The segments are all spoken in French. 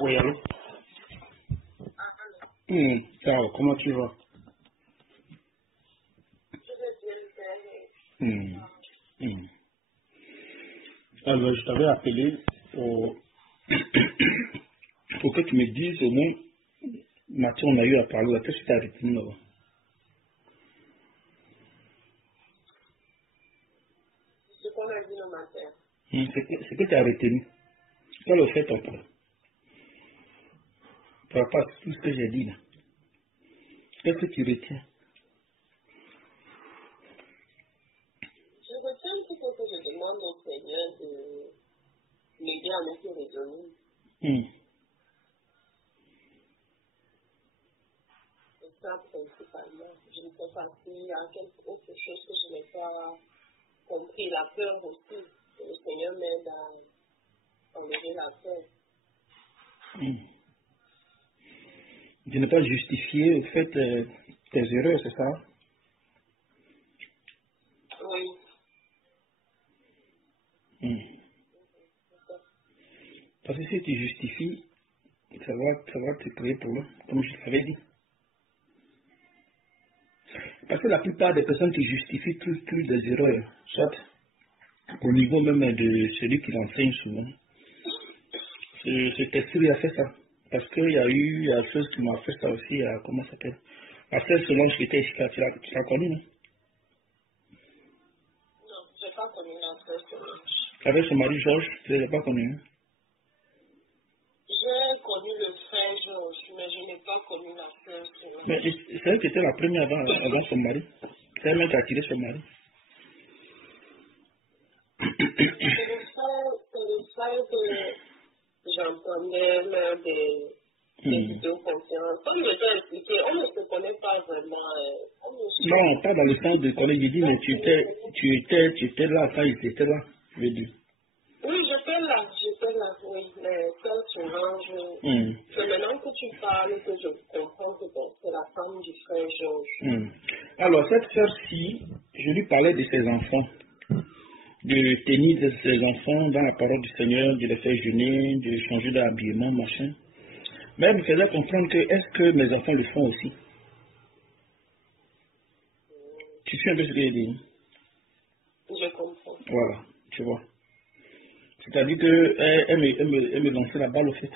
Oui, allô? Ciao, comment tu vas? Hmm, hmm. Alors, je t'avais appelé pour, pour que tu me dises au moins, Mathieu, on a eu à parler, qu'est-ce que tu as retenu là-bas? Ce qu'on a dit le matin. Ce que tu as retenu. Quel est le fait après? Par rapport à tout ce que j'ai dit là. Qu'est-ce que tu retiens? Je retiens tout ce que je demande au Seigneur de m'aider à me raisonner. C'est ça principalement. Je ne sais pas s'il y a quelque autre chose que je n'ai pas compris. La peur aussi. Que le Seigneur m'aide à enlever la peur. De ne pas justifier le fait tes erreurs, c'est ça? Oui. Parce que si tu justifies, ça va te créer problème, comme je t'avais dit. Parce que la plupart des personnes qui justifient tous des erreurs, soit au niveau même de celui qui l'enseigne souvent, c'est sûr, il a fait ça. Parce qu'il y a eu la chose qui m'a fait ça aussi, comment ça s'appelle? La sœur Solange qui était ici, tu l'as connue, non? Non, je n'ai pas connu la peur Solange. Avec son mari Georges, tu ne l'as pas connu, hein? J'ai connu le frère Georges, mais je n'ai pas connu la sœur Solange. Mais c'est elle qui était la première avant son mari. C'est elle même qui a tiré son mari. C'est le frère que j'entendais lors des vidéoconférences. Comme je t'ai expliqué, on ne se connaît pas vraiment. Non, pas dans le sens de connaître. J'ai dit, mais tu étais là quand il était là, je veux dire. Oui, j'étais là, oui. Mais très souvent, c'est maintenant que tu parles que je comprends que c'est la femme du frère Georges. Alors, cette sœur-ci, je lui parlais de ses enfants, de tenir de ses enfants dans la parole du Seigneur, de les faire jeûner, de changer d'habillement, machin. Mais elle me faisait comprendre que est-ce que mes enfants le font aussi? Tu sais un peu ce que j'ai dit? Je comprends. Voilà, tu vois. C'est-à-dire qu'elle me lançait la balle au fait.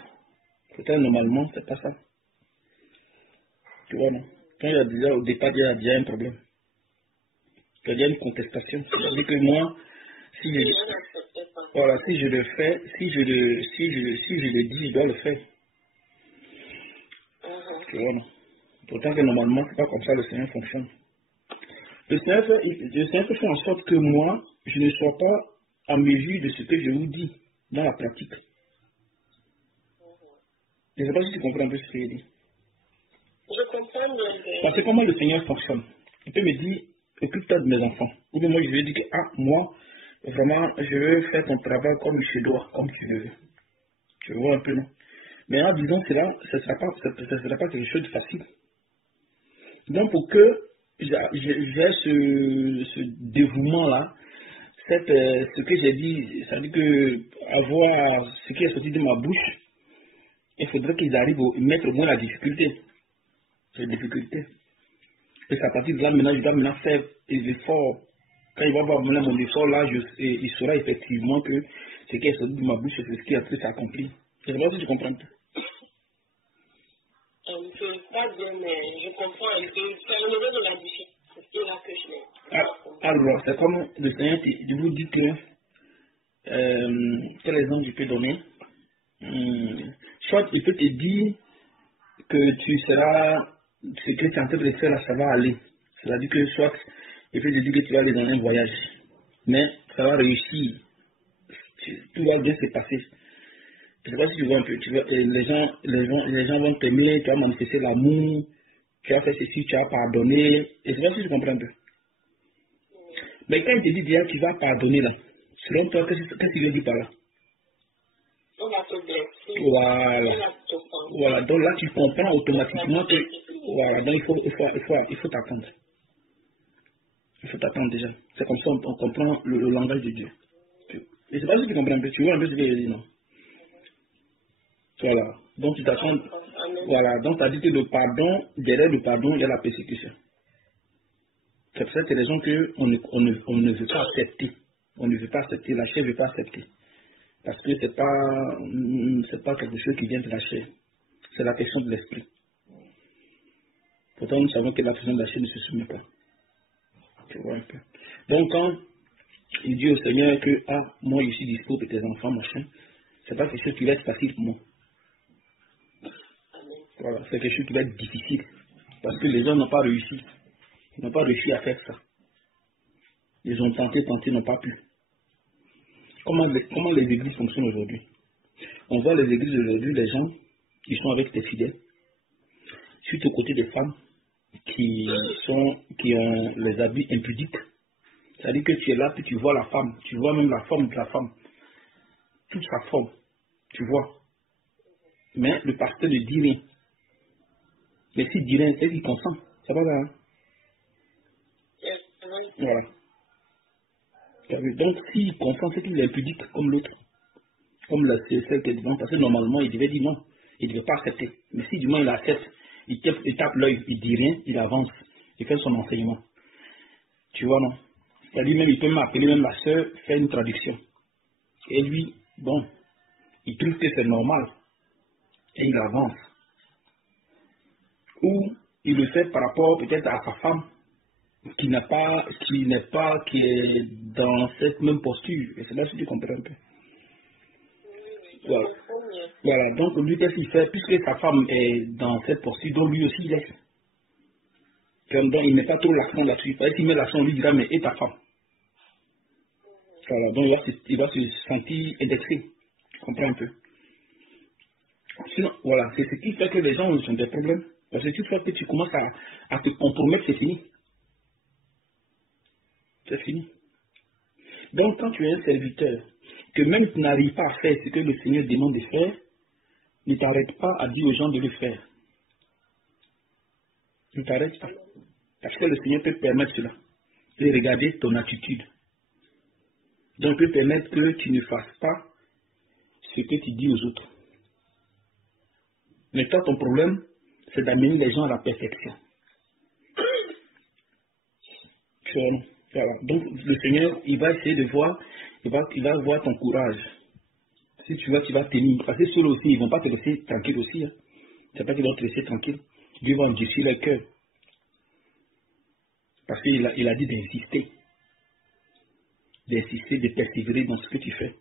Peut-être normalement, c'est pas ça. Tu vois, non? Quand il y a déjà, au départ, il y a déjà un problème. Il y a une contestation. C'est-à-dire que moi, si je le fais, si je le dis, je dois le faire. Tu vois, non? Pourtant que normalement, c'est pas comme ça le Seigneur fonctionne. Le Seigneur fait en sorte que moi, je ne sois pas en mesure de ce que je vous dis dans la pratique. Je ne sais pas si tu comprends un peu ce que je dis. Je comprends bien. Parce que comment le Seigneur fonctionne? Il peut me dire, occupe-toi de mes enfants. Ou bien moi, je lui dis que, moi, vraiment, je veux faire ton travail comme je dois, comme tu le veux. Tu vois un peu, non? Mais en disant cela, ce ne sera pas quelque chose de facile. Donc, pour que j'ai ce dévouement-là, ce que j'ai dit, ça veut dire que avoir ce qui est sorti de ma bouche, il faudrait qu'ils arrivent à mettre au moins la difficulté. C'est la difficulté. Et c'est à partir de là, maintenant, je dois maintenant faire des efforts. Quand il va voir mon effort, là, il saura effectivement que ce qui est sorti de ma bouche, c'est ce qui a pu s'accomplir. Je ne sais pas si tu comprends. Un peu, pas bien, mais je comprends un peu. C'est au niveau de la difficulté là que je l'ai. Alors, c'est comme le Seigneur, je vous dis que, quel exemple je peux donner? Soit il peut te dire que tu seras, ce que tu es en train de faire là, ça va aller. C'est-à-dire que soit il peut te dire que tu vas aller dans un voyage, mais ça va réussir. Tout va bien se passer. Je ne sais pas si tu vois un peu. Les gens vont t'aimer, tu vas manifester l'amour, tu vas faire ceci, tu vas pardonner. Et je ne sais pas si tu comprends un peu. Mais quand il te dit déjà tu vas pardonner là, selon toi, qu'est-ce qu'il veut dire par là? On va te blesser. Voilà. Voilà. Donc là, tu comprends automatiquement que. Voilà. Donc il faut t'attendre. Il faut t'attendre déjà. C'est comme ça on comprend le langage de Dieu. Je ne sais pas si tu comprends un peu. Tu vois un peu ce que je dis, non? Voilà. Donc tu t'attends, Amen. voilà, donc ça dit que le pardon, derrière le pardon, il y a la persécution. C'est pour cette raison on ne veut pas accepter. On ne veut pas accepter, la chair ne veut pas accepter. Parce que c'est pas quelque chose qui vient de la chair. C'est la question de l'esprit. Pourtant, nous savons que la question de la chair ne se soumet pas. Tu vois un peu. Donc, quand il dit au Seigneur que, ah, moi, je suis dispo pour tes enfants, machin, c'est pas quelque chose qui va être facile pour moi. Voilà, c'est quelque chose qui va être difficile. Parce que les gens n'ont pas réussi. Ils n'ont pas réussi à faire ça. Ils ont tenté, n'ont pas pu. Comment les églises fonctionnent aujourd'hui? On voit les églises aujourd'hui, les gens qui sont avec des fidèles, suite aux côtés des femmes qui ont les habits impudiques. C'est-à-dire que tu es là, puis tu vois la femme, tu vois même la forme de la femme, toute sa forme, tu vois. Mais le pasteur ne dit rien. Mais s'il dit rien, c'est qu'il consent. Ça va là, hein? Voilà. Donc, s'il consent, c'est qu'il est impudique comme l'autre. Comme celle qui est devant. Parce que normalement, il devait dire non. Il ne devait pas accepter. Mais si du moins il accepte, il tape l'œil, il dit rien, il avance. Il fait son enseignement. Tu vois, non? C'est-à-dire même, il peut m'appeler, même la sœur, faire une traduction. Et lui, bon, il trouve que c'est normal. Et il avance. Ou il le fait par rapport peut-être à sa femme, qui est dans cette même posture. Et c'est là que tu comprends un peu. Voilà. Voilà. Donc lui, qu'est-ce qu'il fait? Puisque sa femme est dans cette posture, donc lui aussi il laisse. Donc il met pas trop l'accent là-dessus. Parce qu'il met l'accent, lui dira, mais et ta femme? Voilà. Donc il va se sentir indexé. Tu comprends un peu? Sinon, voilà. C'est ce qui fait que les gens ont des problèmes. Parce que toute fois que tu commences à te compromettre, c'est fini. C'est fini. Donc, quand tu es un serviteur, que même tu n'arrives pas à faire ce que le Seigneur demande de faire, ne t'arrête pas à dire aux gens de le faire. Ne t'arrête pas. Parce que le Seigneur peut permettre cela. Et regarder ton attitude. Donc, il peut permettre que tu ne fasses pas ce que tu dis aux autres. Mais toi, ton problème, c'est d'amener les gens à la perfection. Voilà. Donc, le Seigneur, il va essayer de voir, il va voir ton courage. Si tu vas tenir. Parce que ceux-là aussi, ils ne vont pas te laisser tranquille aussi. Hein. C'est pas qu'ils vont te laisser tranquille. Dieu va endurcir le cœur. Parce qu'il a dit d'insister. D'insister, de persévérer dans ce que tu fais.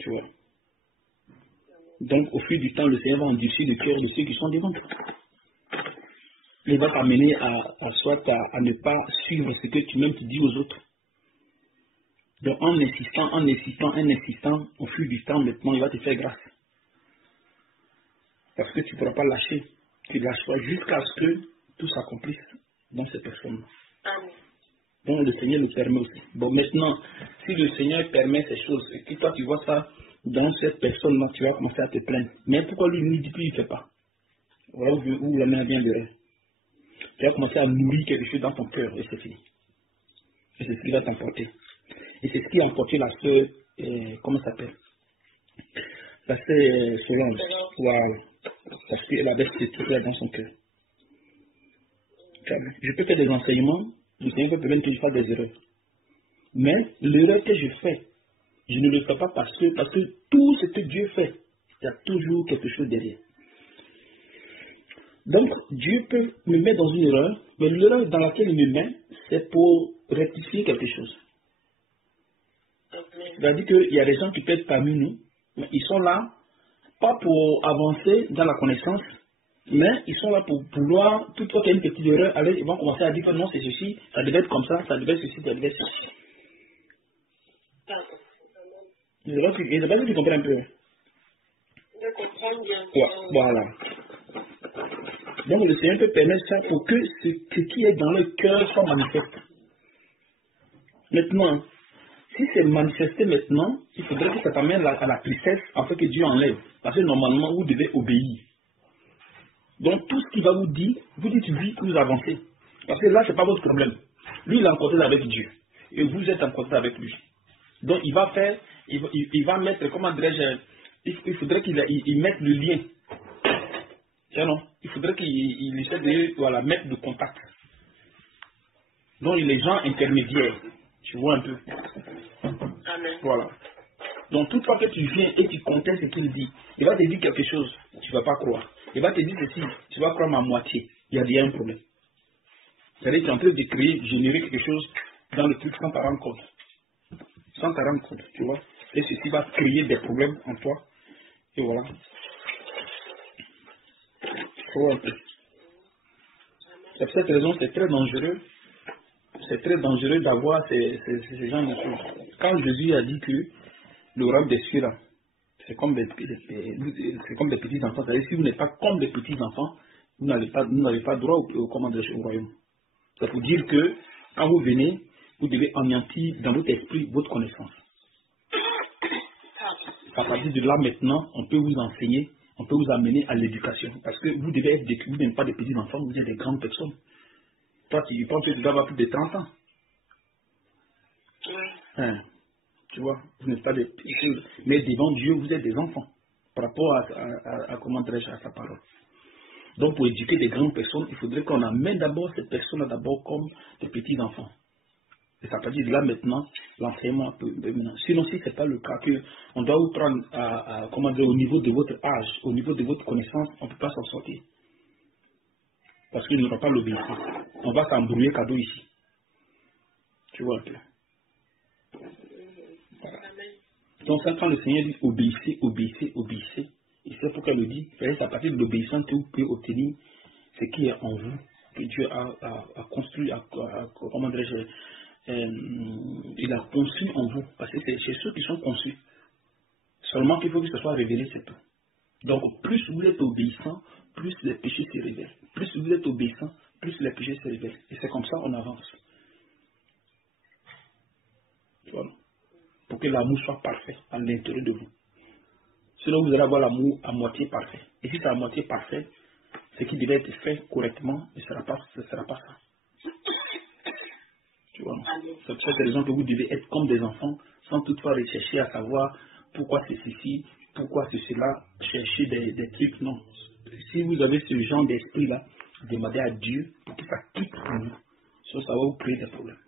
Tu vois. Donc, au fil du temps, le Seigneur va endurcir le cœur de ceux qui sont devant toi. Il va t'amener à ne pas suivre ce que tu dis aux autres. Donc, en insistant, au fil du temps, maintenant, il va te faire grâce. Parce que tu ne pourras pas lâcher. Tu ne lâches pas jusqu'à ce que tout s'accomplisse dans ces personnes. Donc, le Seigneur le permet aussi. Bon, maintenant, si le Seigneur permet ces choses, et que toi, tu vois ça dans cette personne-là, tu vas commencer à te plaindre. Mais pourquoi lui, il ne dit plus, il ne fait pas? Voilà où la main vient de rêve. Tu vas commencer à nourrir quelque chose dans ton cœur, et c'est fini. Et c'est ce qui va t'emporter. Et c'est ce qui a emporté la sœur, comment ça s'appelle? La sœur Solange. Voilà. Parce qu'elle avait ce truc-là dans son cœur. Je peux faire des enseignements, le Seigneur peut permettre que je fasse des erreurs. Mais l'erreur que je fais, je ne le fais pas parce que tout ce que Dieu fait, il y a toujours quelque chose derrière. Donc, Dieu peut me mettre dans une erreur, mais l'erreur dans laquelle il me met, c'est pour rectifier quelque chose. C'est-à-dire qu'il y a des gens qui peuvent être parmi nous, mais ils sont là, pas pour avancer dans la connaissance, mais ils sont là pour vouloir, toute fois qu'il y a une petite erreur, allez, ils vont commencer à dire que non, c'est ceci, ça devait être comme ça devait être ceci, ça devait être ceci. Je ne sais pas si tu comprends un peu. Je comprends bien. Ouais, voilà. Donc le Seigneur peut permettre ça pour que ce qui est dans le cœur soit manifeste. Maintenant, si c'est manifesté maintenant, il faudrait que ça t'amène à la tristesse afin que Dieu enlève. Parce que normalement, vous devez obéir. Donc tout ce qu'il va vous dire, vous dites oui, vous avancez. Parce que là, ce n'est pas votre problème. Lui, il est en contact avec Dieu. Et vous êtes en contact avec lui. Donc il va faire, il va mettre, comment dirais-je, il faudrait qu'il mette le lien. Tiens, non, il faudrait qu'il essaie de voilà, mettre de contact. Donc les gens intermédiaires, tu vois un peu. Amen. Voilà. Donc toute fois que tu viens et tu contestes ce qu'il dit, il va te dire quelque chose, tu ne vas pas croire. Il va te dire ceci, tu vas croire à moitié. Il y a un problème. C'est-à-dire que tu es en train de créer, de générer quelque chose dans le truc sans t'en rendre compte. Sans t'en rendre compte, tu vois. Et ceci va créer des problèmes en toi. Et voilà. Ouais. C'est pour cette raison, c'est très dangereux. C'est très dangereux d'avoir ces gens de choses. Quand Jésus a dit que le royaume des cieux là, c'est comme des petits enfants. C'est-à-dire si vous n'êtes pas comme des petits enfants, vous n'avez pas droit au royaume. C'est pour dire que quand vous venez, vous devez anéantir dans votre esprit votre connaissance. À partir de là maintenant, on peut vous enseigner, on peut vous amener à l'éducation. Parce que vous devez être vous n'êtes pas des petits enfants, vous êtes des grandes personnes. Toi, tu penses que tu dois avoir plus de 30 ans. Hein, tu vois, vous n'êtes pas des petits. Mais devant Dieu, vous êtes des enfants. Par rapport à comment dirais-je, à sa parole. Donc pour éduquer des grandes personnes, il faudrait qu'on amène d'abord ces personnes-là d'abord comme des petits enfants. Et ça veut dire là maintenant, l'enseignement peut maintenant. Sinon, si ce n'est pas le cas, on doit vous prendre comment dire, au niveau de votre âge, au niveau de votre connaissance, on ne peut pas s'en sortir. Parce qu'il n'aura pas l'obéissance. On va s'embrouiller cadeau ici. Tu vois un peu. Voilà. Donc ça, quand le Seigneur dit obéissez, obéissez, obéissez, et c'est pourquoi il le dit, c'est à partir de l'obéissance que vous pouvez obtenir ce qui est en vous, que Dieu a construit, comment dirais-je, il a conçu en vous, parce que c'est chez ceux qui sont conçus. Seulement qu'il faut que ce soit révélé, c'est tout. Donc plus vous êtes obéissant, plus les péchés se révèlent. Plus vous êtes obéissant, plus les péchés se révèlent. Et c'est comme ça qu'on avance. Voilà. Pour que l'amour soit parfait à l'intérieur de vous. Sinon vous allez avoir l'amour à moitié parfait. Et si c'est à moitié parfait, ce qui devait être fait correctement ne sera pas ça. Tu vois. C'est pour cette raison que vous devez être comme des enfants, sans toutefois rechercher à savoir pourquoi c'est ceci, pourquoi c'est cela, chercher des trucs, non. Si vous avez ce genre d'esprit-là, demandez à Dieu pour que ça quitte pour vous. Sinon, ça va vous créer des problèmes.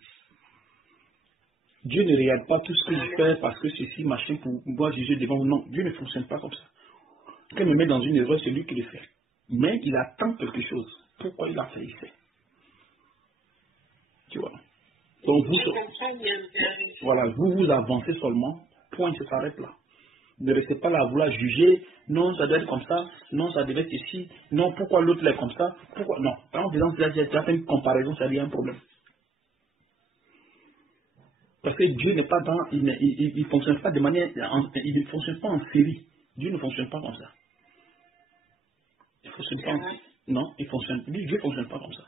Dieu ne regarde pas tout ce que je fais parce que ceci, machin, pour moi juger devant vous. Non, Dieu ne fonctionne pas comme ça. Quand il me met dans une erreur, c'est lui qui le fait. Mais il attend quelque chose. Pourquoi il a fait, il fait. Tu vois. Donc vous avancez seulement, point, ça s'arrête là. Ne restez pas là à vouloir juger, non, ça doit être comme ça, non, ça devait être ici, non, pourquoi l'autre est comme ça, pourquoi, non. En faisant cela, tu as fait une comparaison, ça devient un problème. Parce que Dieu n'est pas dans, il ne fonctionne pas de manière, il ne fonctionne pas en série. Dieu ne fonctionne pas comme ça. Il fonctionne pas non, Dieu ne fonctionne pas comme ça.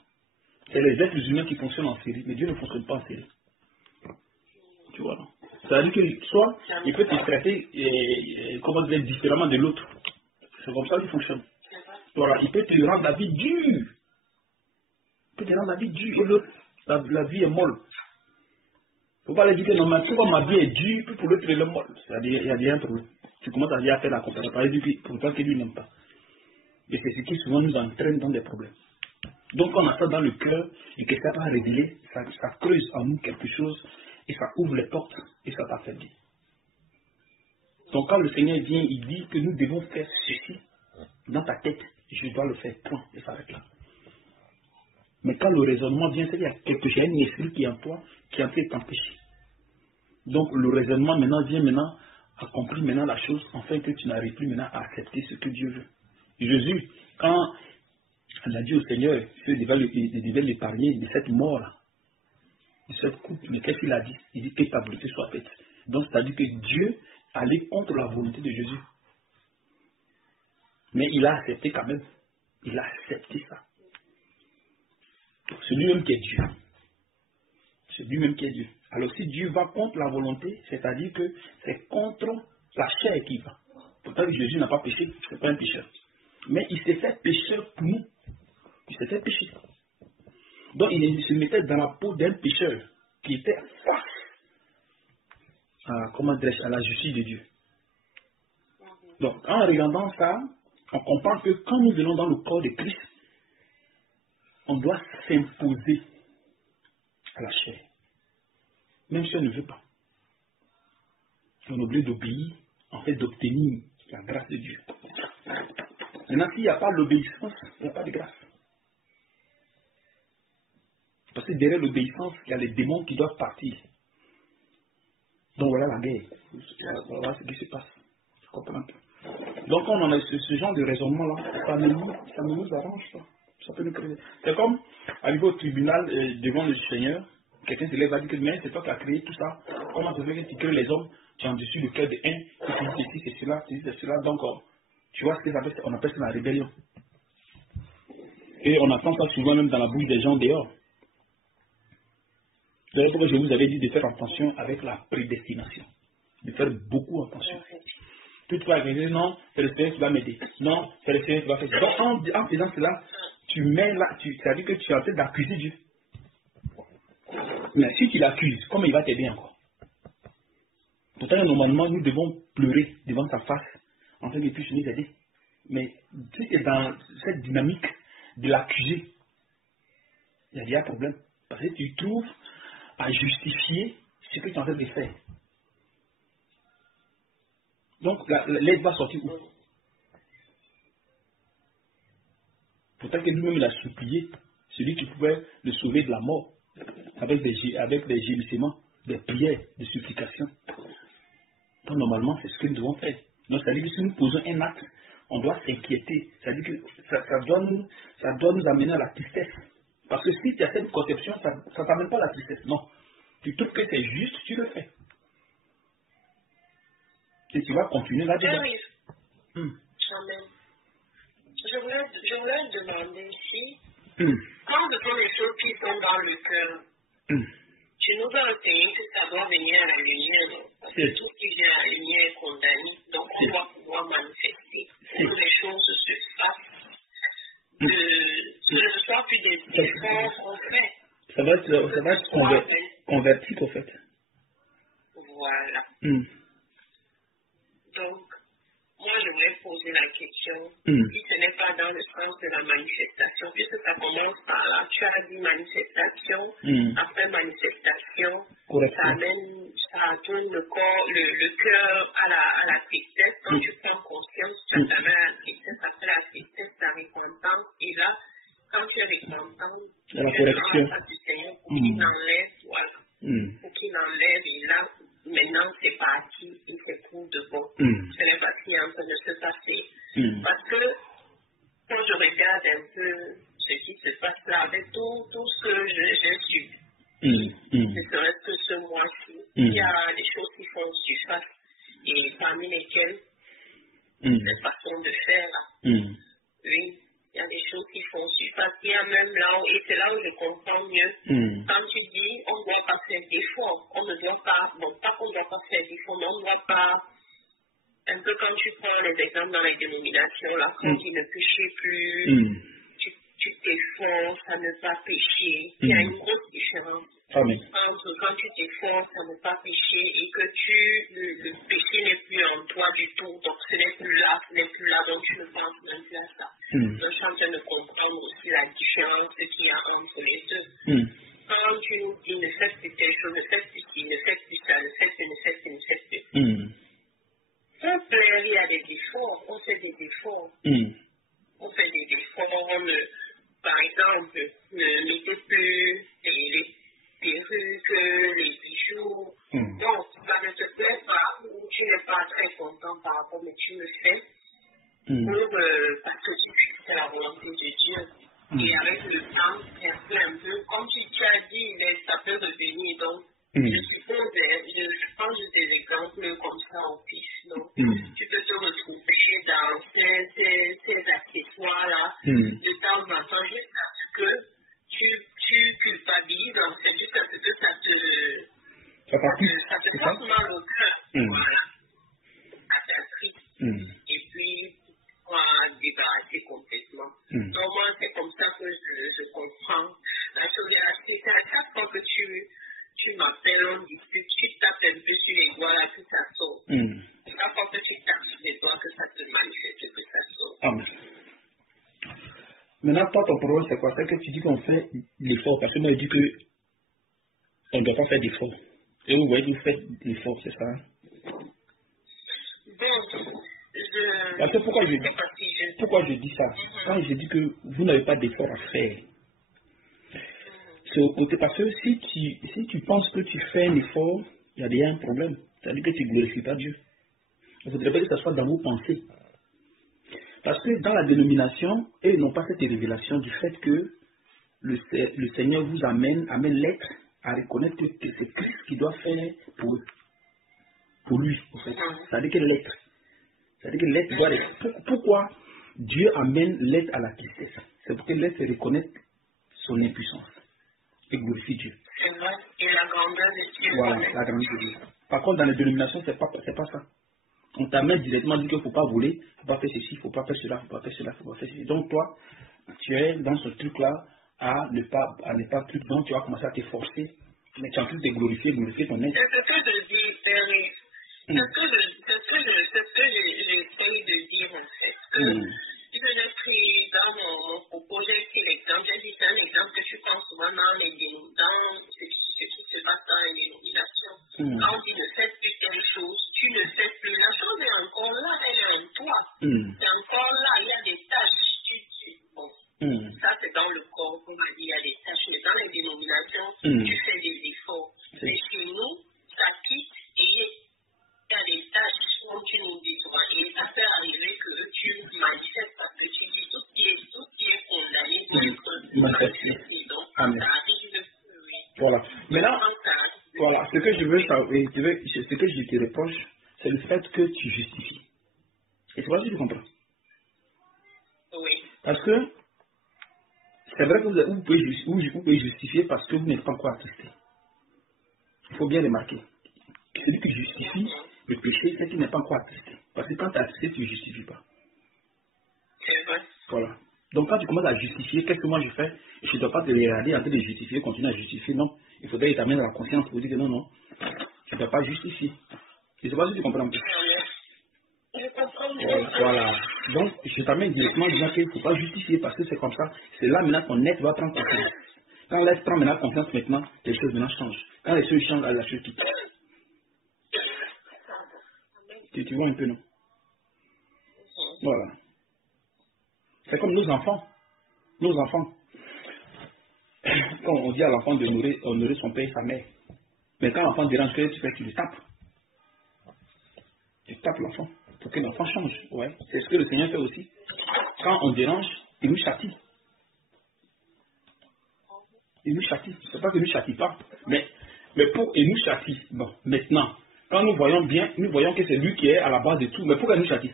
C'est les êtres humains qui fonctionnent en série, mais Dieu ne fonctionne pas en série. Tu vois, non? Ça veut dire que soit il peut te traiter comment dire, différemment de l'autre. C'est comme ça qu'il fonctionne. Voilà, il peut te rendre la vie dure. Il peut te rendre la vie dure et l'autre, la vie est molle. Il ne faut pas lui dire que non, mais pourquoi ma vie est dure, puis pour l'autre, elle est molle. C'est-à-dire, il y a un problème. Tu commences à dire à faire la comparaison. Par exemple, pourtant que lui n'aime pas. Et c'est ce qui souvent nous entraîne dans des problèmes. Donc quand on a ça dans le cœur et que ça va révéler, ça creuse en nous quelque chose et ça ouvre les portes et ça t'affaiblit. Donc quand le Seigneur vient, il dit que nous devons faire ceci dans ta tête, je dois le faire, point, et ça arrête là. Mais quand le raisonnement vient, c'est qu'il y a quelque chose, un esprit qui est en toi, qui est en train de t'empêcher. Donc le raisonnement maintenant vient maintenant accomplir maintenant la chose, afin que tu n'arrives plus maintenant à accepter ce que Dieu veut. Jésus, quand il a dit au Seigneur, il devait l'épargner de cette mort-là, de cette coupe. Mais qu'est-ce qu'il a dit? Il dit que ta volonté soit faite. Donc c'est-à-dire que Dieu allait contre la volonté de Jésus. Mais il a accepté quand même. Il a accepté ça. C'est lui-même qui est Dieu. C'est lui-même qui est Dieu. Alors si Dieu va contre la volonté, c'est-à-dire que c'est contre la chair qui va. Pourtant Jésus n'a pas péché, c'est pas un pécheur. Mais il s'est fait pécheur pour nous. Il s'est fait pécher. Donc il se mettait dans la peau d'un pécheur qui était face à, comment dirais-je, à la justice de Dieu. Donc, en regardant ça, on comprend que quand nous venons dans le corps de Christ, on doit s'imposer à la chair. Même si on ne veut pas. On est obligé d'obéir, en fait d'obtenir la grâce de Dieu. Maintenant, s'il n'y a pas l'obéissance, il n'y a pas de grâce. Parce que derrière l'obéissance, il y a les démons qui doivent partir. Donc voilà la guerre. Voilà ce qui se passe. Tu comprends? Donc quand on a ce genre de raisonnement-là, ça nous arrange ça. Ça peut nous créer. C'est comme arriver au tribunal devant le Seigneur, quelqu'un se lève et dit que mais c'est toi qui as créé tout ça. Comment tu fais que tu crées les hommes, tu es en dessus le cœur de un, tu dis ceci, c'est cela, tu dis c'est cela. Donc tu vois ce qu'on appelle ça la rébellion. Et on entend ça souvent même dans la bouche des gens dehors. C'est pourquoi je vous avais dit de faire attention avec la prédestination. De faire beaucoup attention. Toutefois, non, c'est le Seigneur qui va m'aider. Non, c'est le Seigneur qui va faire ça. Donc, en faisant cela, tu mets là, ça veut dire que tu es en train d'accuser Dieu. Mais si tu l'accuses, comment il va t'aider encore? Pourtant, normalement, nous devons pleurer devant sa face, en train qu'il puisse nous aider. Mais si tu es dans cette dynamique de l'accuser, il y a déjà un problème. Parce que tu trouves à justifier ce que tu es en train de faire. Donc, l'aide va sortir où? Pourtant que lui-même il a supplié celui qui pouvait le sauver de la mort avec des gémissements, des prières, des supplications. Donc, normalement, c'est ce que nous devons faire. Donc, ça veut dire que si nous posons un acte, on doit s'inquiéter. Ça veut dire que ça doit nous amener à la tristesse. Parce que si tu as cette conception, ça ne t'amène pas à la tristesse. Non. Tu trouves que c'est juste, tu le fais. Et tu vas continuer là-dedans. Amen. Je voulais demander si, quand ce sont les choses qui sont dans le cœur, tu nous as enseigné que ça doit venir à la lumière. Donc, parce que tout ce qui vient à la lumière est condamné. Donc, on doit pouvoir manifester. Pour que les choses se fassent. Ce ne soit plus des efforts qu'on fait. Ça va être converti, en fait. Voilà. Donc, moi, je voulais poser la question, si ce n'est pas dans le sens de la manifestation, puisque ça commence par là, tu as dit manifestation, après manifestation, ça tourne le corps, le cœur à la tristesse. Quand tu prends conscience, tu as d'abord la tristesse, après la tristesse, ta récompense, et là, quand tu es récompensant, tu demandes à du Seigneur pour qu'il enlève, voilà, pour qu'il enlève, et là, maintenant c'est parti, il s'éprouve de bon. Ce n'est pas ce qui est en train de se passer. Parce que quand je regarde un peu ce qui se passe là, avec tout ce que j'ai suivi, ne serait-ce que ce mois-ci, il y a des choses qui font surface, et parmi lesquelles, cette façon de faire là, oui. Il y a des choses qui font surface. Il y a même là où, et c'est là où je comprends mieux. Quand tu dis, on ne doit pas faire d'efforts. On ne doit pas, bon, pas qu'on ne doit pas faire d'efforts, mais on ne doit pas, un peu quand tu prends les exemples dans les dénominations, là, quand il ne péchait plus, tu t'efforces à ne pas pécher. Il y a une grosse différence. Entre quand tu t'efforces à ne pas pécher et que le péché n'est plus en toi du tout, donc ce n'est plus là, donc tu ne penses même plus à ça. Donc je suis en train de comprendre aussi la différence qu'il y a entre les deux. Quand tu nous dis ne fais plus telle chose, ne fais plus ci, ne fais plus ça, ne fais plus, ne fais plus, ne fais plus. Pour plaire, il y a des efforts, on fait des efforts. On fait des efforts, par exemple, ne mettez plus les perruques, les bijoux. Donc, ça ne te plaît pas, ou tu n'es pas très content par rapport, mais tu le fais parce que tu fais la volonté de Dieu. Et avec le temps, un peu, comme tu as dit, ça peut revenir. Donc, je suppose, je prends juste des exemples comme ça au pif. Donc, tu peux te retrouver dans ces accessoires-là de temps en temps, jusqu'à ce que tu culpabilises, c'est jusqu'à ce que ça te fasse mal au cœur. Voilà. Ça t'intrigue. Et puis, on va débarrasser complètement. Donc, moi, c'est comme ça que je comprends la chose. C'est à chaque fois que tu m'appelles, on discute, tu tapes un peu sur les doigts, là, tout ça sort. Chaque fois que tu tapes sur les doigts, que ça Maintenant, toi, ton problème, c'est quoi? C'est que tu dis qu'on fait l'effort, parce que moi, je dis qu'on ne doit pas faire d'effort. Et vous voyez que vous faites l'effort, c'est ça? Parce que pourquoi je dis ça? Quand je dis que vous n'avez pas d'effort à faire, c'est au côté, parce que si tu penses que tu fais un effort, il y a déjà un problème. C'est-à-dire que tu ne glorifies pas Dieu. Il faudrait pas que ça soit dans vos pensées. Parce que dans la dénomination, ils n'ont pas cette révélation du fait que le Seigneur vous amène l'être à reconnaître que c'est Christ qui doit faire pour lui. En fait. C'est-à-dire que l'être. C'est-à-dire que l'être doit être. Pourquoi Dieu amène l'être à la tristesse? C'est pour que l'être reconnaisse son impuissance et glorifie Dieu. Et la grandeur de Dieu. Voilà, la grandeur de Dieu. Par contre, dans les dénominations, c'est pas ça. On t'amène directement, dit qu'il ne faut pas voler, il ne faut pas faire ceci, il ne faut pas faire cela, il ne faut pas faire cela, il ne faut pas faire ceci. Donc toi, tu es dans ce truc-là à ne pas truc, donc tu vas commencer à t'efforcer, mais tu es en train de glorifier ton être. C'est ce que je dis, c'est ce que j'essaye de dire en fait. Je l'ai pris dans mon propos, j'ai pris l'exemple, j'ai dit c'est un exemple que je pense souvent dans ce qui se passe dans les dénominations. Quand on dit ne faites plus telle chose, tu ne fais plus. La chose est encore là, elle est en toi. C'est encore là, il y a des tâches. Bon, ça c'est dans le corps qu'on va dire, il y a des tâches. Mais dans les dénominations, tu fais des efforts. Mais chez nous, ça quitte et il y a des tâches comme tu nous dis souvent. Et ça peut arriver que tu manifestes parce que tu dis tout qui est condamné doit être manifesté. Donc, ça arrive de oui. Voilà. Maintenant, voilà, ce que je veux savoir, ce que je te reproche, c'est le fait que tu justifies. Et c'est pas si tu comprends. Oui. Parce que c'est vrai que vous pouvez justifier parce que vous n'êtes pas encore attristé. Il faut bien remarquer. Celui qui justifie le péché, c'est qu'il n'est pas encore attristé. Parce que quand tu es attristé, tu ne justifies pas. C'est vrai. Voilà. Donc quand tu commences à justifier, qu'est-ce que moi je fais? Je ne dois pas te regarder en train de justifier, continuer à justifier. Non. Il faudrait que tu amènes la conscience pour dire que non, tu ne dois pas justifier. Je ne sais pas si tu comprends un peu. Je comprends bien. Voilà. Donc, je t'amène directement en disant qu'il ne faut pas justifier parce que c'est comme ça. C'est là maintenant ton être va prendre confiance. Quand l'être prend maintenant confiance maintenant, les choses maintenant changent. Quand les choses changent, la chose quitte. Tu vois un peu, non? Voilà. C'est comme nos enfants. Nos enfants. Quand on dit à l'enfant d'honorer son père et sa mère. Mais quand l'enfant dérange, que tu fais, tu le tapes. Tu tapes l'enfant pour que l'enfant change. Ouais. C'est ce que le Seigneur fait aussi. Quand on dérange, il nous châtie. Il nous châtie. C'est pas qu'il ne nous châtie pas. Mais il nous châtie. Bon, maintenant, quand nous voyons bien, nous voyons que c'est lui qui est à la base de tout. Mais pourquoi il nous châtie?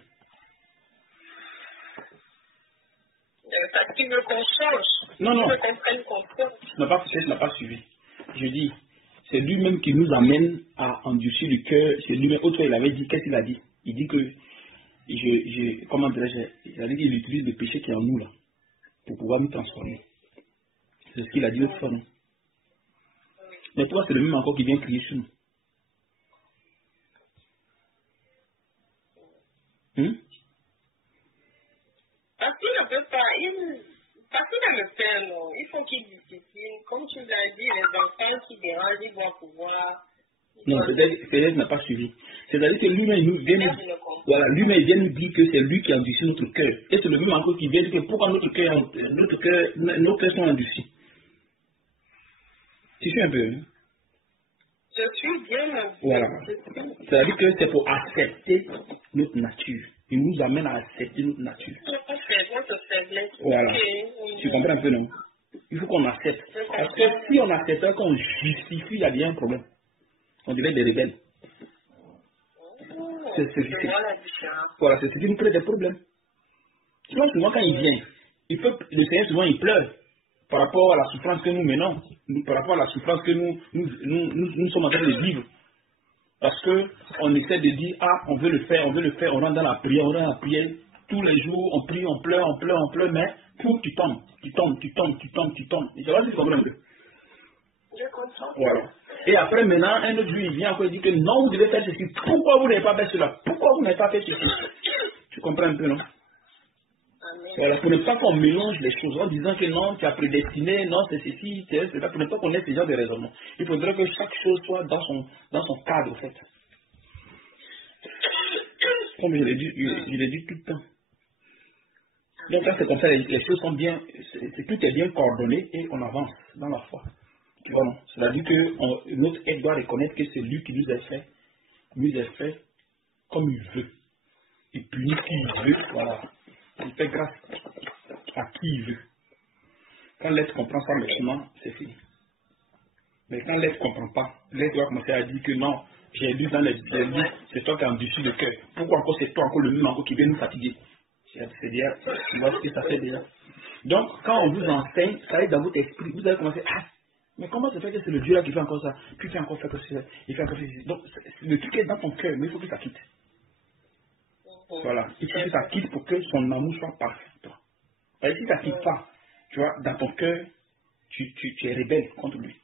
Parce qu'il veut qu'on change. Non. Il veut qu'on prenne confiance. Tu n'as pas suivi. Je dis, c'est lui-même qui nous amène à endurcir le cœur. C'est lui-même. Autre, il avait dit, qu'est-ce qu'il a dit? Il dit que, comment dirais-je, il a dit qu'il utilise le péché qui est en nous là, pour pouvoir nous transformer. C'est ce qu'il a dit l'autre fois, non? Mais toi, c'est le même encore qui vient crier sur nous. Parce qu'il ne peut pas, parce qu'il a le père, non. Il faut qu'il discipline. Comme tu l'as dit, les enfants qui dérangent, ils vont pouvoir. Non, c'est-à-dire n'a pas suivi. C'est-à-dire que lui-même vient nous dire que c'est lui qui a endurci notre cœur. Et c'est le même encore qui vient dire que pourquoi nos cœurs sont endurcis. Tu suis un peu, hein? Je suis bien. Voilà. C'est-à-dire que c'est pour accepter notre nature. Il nous amène à accepter notre nature. Notre faiblesse. Voilà. Tu comprends un peu, non? Il faut qu'on accepte. Parce que si on accepte, qu'on justifie, il y a bien un problème. On devient des rebelles. Voilà, c'est ce qui nous crée des problèmes. Souvent quand il vient, le Seigneur souvent il pleure par rapport à la souffrance que nous menons, par rapport à la souffrance que nous sommes en train de vivre. Parce qu'on essaie de dire, on veut le faire, on rentre dans la prière, tous les jours, on prie, on pleure, mais tu tombes. Et ça va, tu comprends un peu. Je comprends. Voilà. Et après, maintenant, un autre lui, il vient encore dire que non, vous devez faire ceci. Pourquoi vous n'avez pas fait cela? Pourquoi vous n'avez pas fait ceci? Tu comprends un peu, non? Amen. Voilà, pour ne pas qu'on mélange les choses en disant que non, tu as prédestiné, non, c'est ceci, c'est cela, pour ne pas qu'on ait ce genre de raisonnement. Il faudrait que chaque chose soit dans son cadre, en fait. Comme je l'ai dit tout le temps. Donc là, c'est comme ça, les choses sont bien, tout est bien coordonné et on avance dans la foi. Tu vois, non? C'est-à-dire que notre aide doit reconnaître que c'est lui qui nous a fait comme il veut. Il punit qui il veut, voilà. Il fait grâce à qui il veut. Quand l'être comprend ça maintenant, c'est fini. Mais quand l'être ne comprend pas, l'être doit commencer à dire que non, j'ai lu dans les livres, c'est toi qui as endurci le cœur. Pourquoi encore c'est toi encore le même encore qui vient nous fatiguer? C'est dire, tu vois ce que ça fait déjà. Donc, quand on vous enseigne, ça va être dans votre esprit, vous allez commencer, mais comment ça fait que c'est le Dieu là qui fait encore ça? Puis il fait encore ça, il fait encore ça. Donc, le truc est dans ton cœur, mais il faut que ça quitte. Voilà, il faut que ça quitte pour que son amour soit parfait. Et si ça ne quitte pas, tu vois, dans ton cœur, tu es rebelle contre lui.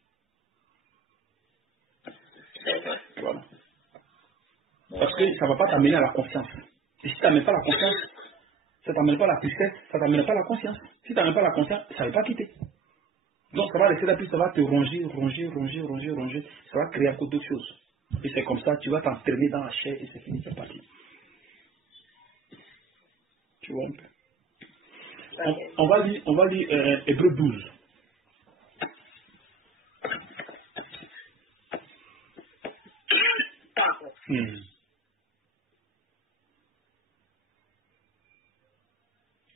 Voilà. Parce que ça ne va pas t'amener à la confiance. Et si tu n'amènes pas la confiance, ça ne t'amène pas la tristesse, ça ne t'amène pas la conscience. Si tu n'amènes pas la conscience, ça ne va pas quitter. Donc ça va rester là, puis ça va te ronger. Ça va créer encore d'autres choses. Et c'est comme ça, tu vas t'entraîner dans la chair et c'est fini, c'est parti. Tu vois un peu. On va lire Hébreux 12.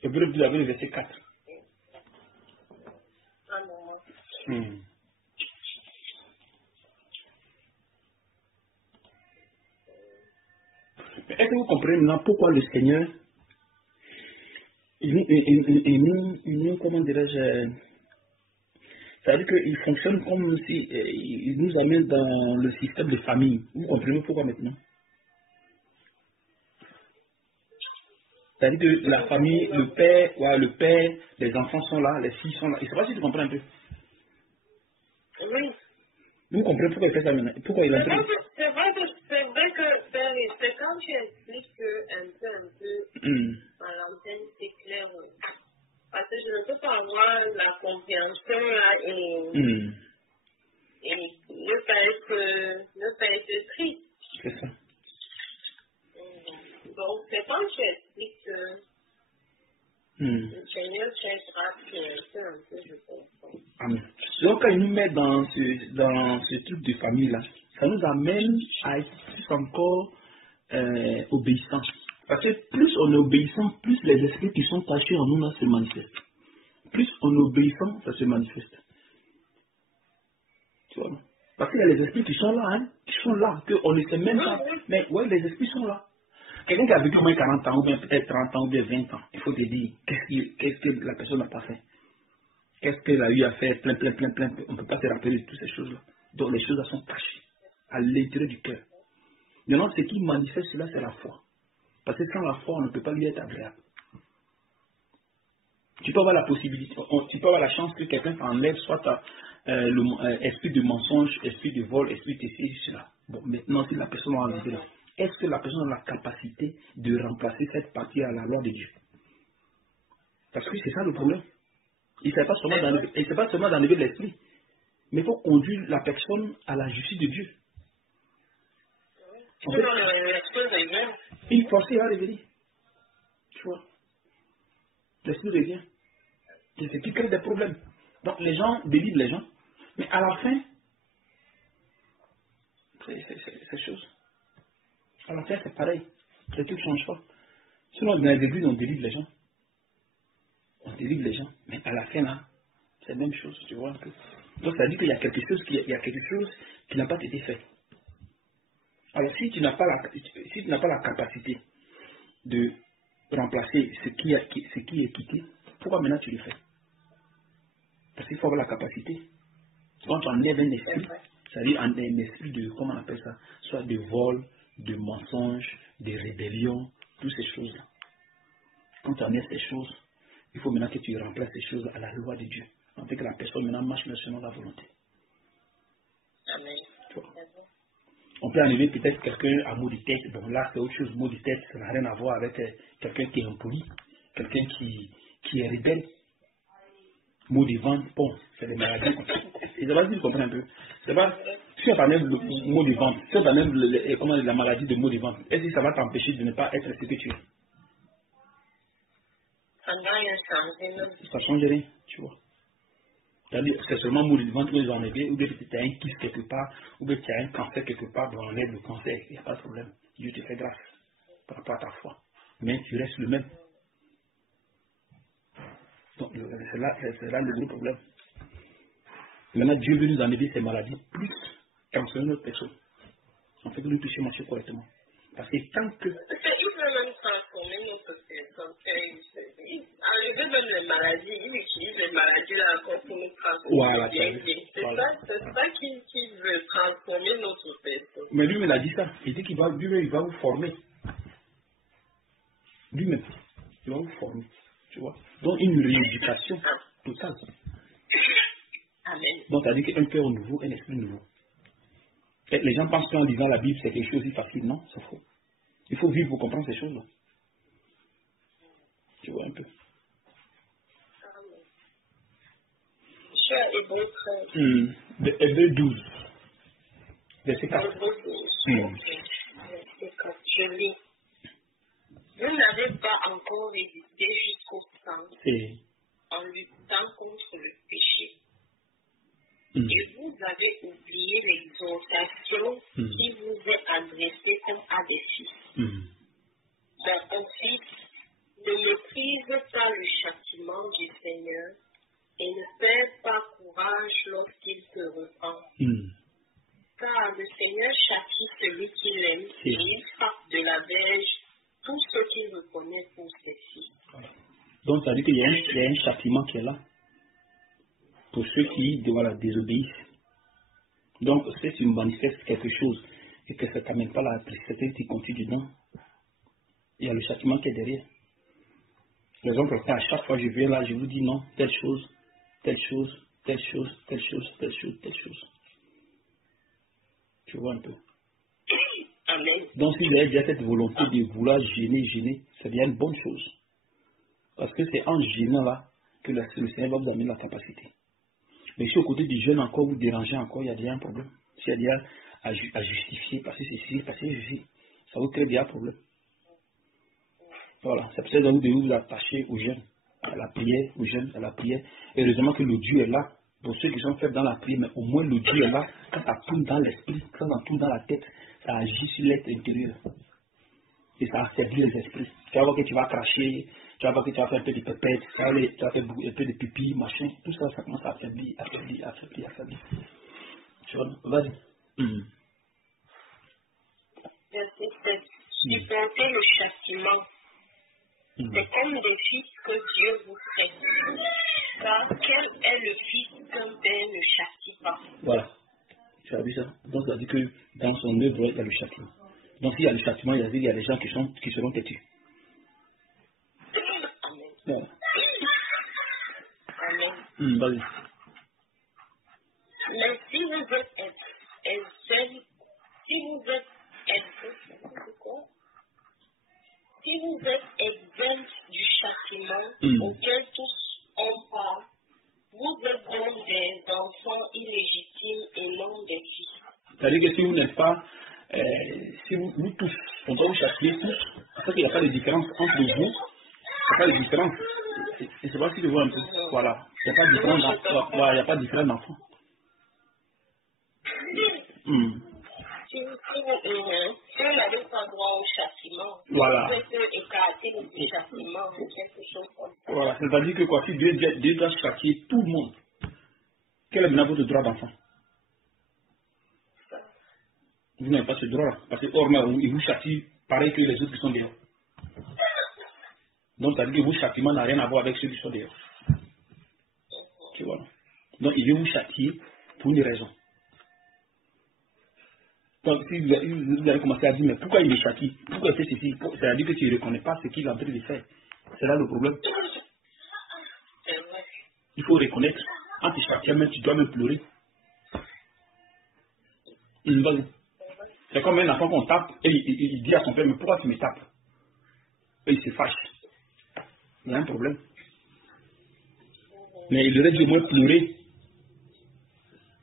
Hébreux 12 avec le verset 4. Est-ce que vous comprenez maintenant pourquoi le Seigneur comment dirais-je, c'est-à-dire qu'il fonctionne comme si il nous amène dans le système de famille. Vous comprenez pourquoi maintenant? C'est-à-dire que la famille, le père, les enfants sont là, les filles sont là. Je ne sais pas si tu comprends un peu. Oui. Vous comprenez pourquoi il fait ça maintenant? Pourquoi il a fait c'est vrai que c'est quand tu expliques un peu à l'antenne, c'est clair. Parce que je ne peux pas avoir la compréhension là et ne pas être triste. C'est ça. Donc, c'est quand tu expliques que le Seigneur cherchera un peu, je comprends. Amen. Donc, quand il nous met dans ce truc de famille-là, ça nous amène à être plus encore obéissants. Parce que plus on est obéissant, plus les esprits qui sont cachés en nous là se manifestent. Plus on est obéissant, ça se manifeste. Tu vois? Parce qu'il y a les esprits qui sont là, qu'on ne sait même pas. Mais ouais, les esprits sont là. Quelqu'un qui a vécu au moins 40 ans, ou bien peut-être 30 ans, ou bien 20 ans, il faut te dire, qu'est-ce que la personne n'a pas fait? Qu'est-ce qu'elle a eu à faire? Plein. On ne peut pas se rappeler de toutes ces choses-là. Donc les choses-là sont cachées, à l'intérieur du cœur. Maintenant, ce qui manifeste cela, c'est la foi. Parce que sans la foi, on ne peut pas lui être agréable. Tu peux avoir la possibilité, tu peux avoir la chance que quelqu'un t'enlève soit esprit de mensonge, esprit de vol, esprit de ceci, cela. Bon, maintenant, si la personne a enlevé là, est-ce que la personne a la capacité de remplacer cette partie à la loi de Dieu? Parce que c'est ça le problème. Il ne s'agit pas seulement d'enlever l'esprit, mais il faut conduire la personne à la justice de Dieu. En fait, il faut forcer à revenir. Tu vois? L'esprit revient. C'est ce qui crée des problèmes. Donc les gens délivrent les gens, mais à la fin, c'est chose. À la fin, c'est pareil. Les trucs ne changent pas. Sinon, dans les églises, on délivre les gens. On délivre les gens. Mais à la fin, là, c'est la même chose, tu vois un peu. Donc ça dit qu'il y a quelque chose qui n'a pas été fait. Alors si tu n'as pas la capacité de remplacer ce qui est quitté, pourquoi maintenant tu le fais? Parce qu'il faut avoir la capacité. Quand tu enlèves un esprit, c'est-à-dire un esprit de, comment on appelle ça, soit de vol, de mensonge, de rébellion, toutes ces choses-là. Quand tu enlèves ces choses, il faut maintenant que tu remplaces ces choses à la loi de Dieu. En fait que la personne maintenant marche selon la volonté. Amen. On peut enlever peut-être quelqu'un à mot de tête. Bon là c'est autre chose, mot de tête, ça n'a rien à voir avec quelqu'un qui est impoli, quelqu'un qui qui est rebelle. Maux de ventre, bon, c'est des maladies. Et ça va si tu comprends un peu. C'est pas, si on parle de maux de ventre, si on parle de la maladie de maux de ventre, est-ce que ça va t'empêcher de ne pas être ce que tu es? Ça ne va rien changer, non? Ça ne change rien, tu vois. C'est seulement maux de ventre que vous enlevez, ou bien tu as un kyste quelque part, ou bien tu as un cancer quelque part, on enlève le cancer, il n'y a pas de problème. Dieu te fait grâce par rapport à ta foi. Mais tu restes le même. Donc, c'est là le gros problème. Maintenant, Dieu veut nous enlever ces maladies plus qu'enseigner notre personne. On fait que nous toucher marcher correctement. Parce que tant que... Il veut même transformer notre personne. Enlever même les maladies, il utilise les maladies là encore pour nous transformer. Voilà, c'est ça qu'il veut, transformer notre personne. Mais lui-même a dit ça. Il dit qu'il va, lui-même, il va vous former. Lui-même, il va vous former. Tu vois. Donc, une rééducation totale. Amen. Donc, ça veut dire qu'un cœur nouveau, un esprit nouveau. Et les gens pensent qu'en lisant la Bible, c'est quelque chose de facile. Non, c'est faux. Il faut vivre pour comprendre ces choses-là. Tu vois un peu. Amen. Cher Hébreu 13. Hébreu 12. Verset 4. Hébreu 12. Verset 4. Je lis. Vous n'avez pas encore résisté jusqu'au sang en luttant contre le péché. Et vous avez oublié l'exhortation qui vous est adressée comme à des fils. Mon fils, ne méprise pas le châtiment du Seigneur et ne perds pas courage lorsqu'il te reprend. Car le Seigneur châtie celui qui l'aime et il frappe de la verge tout ce qu'il reconnaît pour ses fils. Voilà. Donc, ça veut dire qu'il y a un châtiment qui est là pour ceux qui désobéissent. Donc, si tu manifestes quelque chose et que ça ne t'amène pas la tristesse, tu continues dedans, il y a le châtiment qui est derrière. Par exemple, à chaque fois que je viens là, je vous dis non, telle chose, telle chose, telle chose, telle chose, telle chose, telle chose. Tu vois un peu. Amen. Donc, si vous avez déjà cette volonté de vouloir gêner, c'est bien une bonne chose. Parce que c'est en gênant là que le Seigneur va vous amener la capacité. Mais si au côté du jeune encore vous dérangez encore, il y a déjà un problème. S'il y a déjà à justifier, parce que c'est ceci, parce que c'est ceci, ça vous crée déjà un problème. Voilà, c'est pour ça que vous devez vous attacher aux jeunes, à la prière, aux jeunes, à la prière. Et heureusement que le Dieu est là, pour ceux qui sont faits dans la prière, mais au moins le Dieu est là, quand ça tourne dans l'esprit, quand ça tourne dans la tête, ça agit sur l'être intérieur. Et ça affaiblit les esprits. Tu vas voir que tu vas cracher, tu vas voir que tu vas faire un peu de pépette, tu vas faire un peu de pipi, machin, tout ça, ça commence à affaiblir. Tu vois, vas-y. Verset 7. Supportez le châtiment. C'est comme des fils que Dieu vous traite. Car quel est le fils qu'un père ne châtie pas? Voilà. Tu as vu ça? Donc, ça dit que dans son œuvre, il y a le châtiment. Donc, s'il y a le châtiment, il y a des gens qui seront têtus. Amen. Voilà. Amen. Vas-y. Mais si vous êtes exempt du châtiment auquel tous ont part, vous êtes donc des enfants illégitimes et non des fils. C'est-à-dire que si vous n'êtes pas, si vous tous, on doit vous châtier tous, parce qu'il n'y a pas de différence entre vous, il n'y a pas de différence. Et c'est pas si tu vois un peu. Voilà. Il n'y a pas de différence d'enfants. Voilà, il n'y a pas de différence d'enfants. Si on n'avait pas droit au châtiment, voilà. On peut écarter le châtiment ou quelque chose comme ça. Voilà, c'est-à-dire que quoi, si Dieu doit châtier tout le monde, quel est maintenant votre droit d'enfant? Vous n'avez pas ce droit-là. Parce que hors il vous châtie pareil que les autres qui sont dehors. Donc, ça veut dire que vos châtiments n'ont rien à voir avec ceux qui sont dehors. Tu vois. Donc, il veut vous châtier pour une raison. Donc, si vous allez commencer à dire, mais pourquoi il me châtie? Pourquoi il fait ceci? C'est-à-dire que tu ne reconnais pas ce qu'il est en train de faire. C'est là le problème. Il faut reconnaître. En te châtiant même, tu dois même pleurer. C'est comme un enfant qu'on tape et il dit à son père, mais pourquoi tu me tapes? Et il se fâche. Il y a un problème. Mais il aurait dû au moins pleurer.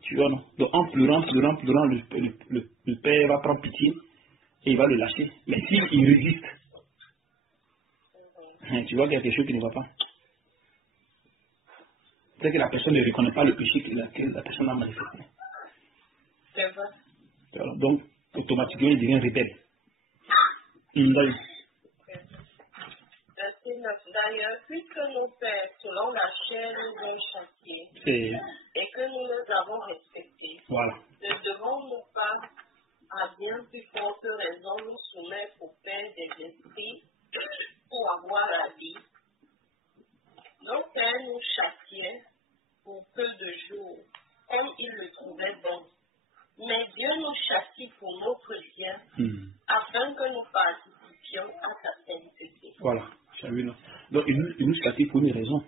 Tu vois, non? Donc en pleurant, le père va prendre pitié et il va le lâcher. Mais s'il résiste, tu vois qu'il y a quelque chose qui ne va pas. Peut-être que la personne ne reconnaît pas le péché que la personne a manifesté. C'est vrai. Voilà. Donc, automatiquement, il devient rebelle. D'ailleurs, puisque nos pères, selon la chair, nous ont châtiés et que nous les avons respectés, voilà. ne devons-nous pas, à bien plus forte raison, nous soumettre au Père des esprits pour avoir la vie? Nos pères nous châtiaient pour peu de jours, comme ils le trouvaient bon. Mais Dieu nous châtie pour notre bien, afin que nous participions à sa sainteté. Voilà. Donc, il nous châtie pour une raison.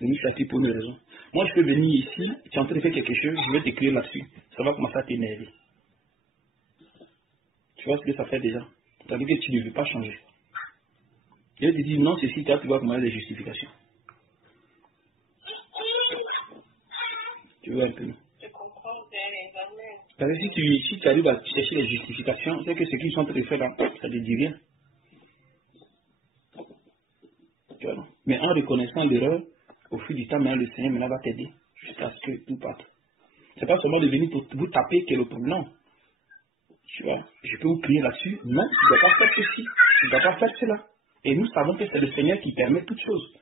Il nous châtie pour une raison. Moi, je peux venir ici, tu es en train de faire quelque chose, je vais t'écrire là-dessus. Ça va commencer à t'énerver. Tu vois ce que ça fait déjà? C'est-à-dire que tu ne veux pas changer. Et je te dis, non, ceci, toi, tu vas commencer des justifications. Tu vois un peu, non? Je comprends bien. Parce que si tu arrives à chercher les justifications, c'est que ce qu'ils sont en train de faire là, ça ne te dit rien. Tu vois, non? Mais en reconnaissant l'erreur, au fil du temps, le Seigneur maintenant va t'aider jusqu'à ce que tout parte. C'est pas seulement de venir pour vous taper qui est le problème. Non. Tu vois, je peux vous prier là-dessus. Non, tu ne dois pas faire ceci. Tu ne dois pas faire cela. Et nous savons que c'est le Seigneur qui permet toutes choses.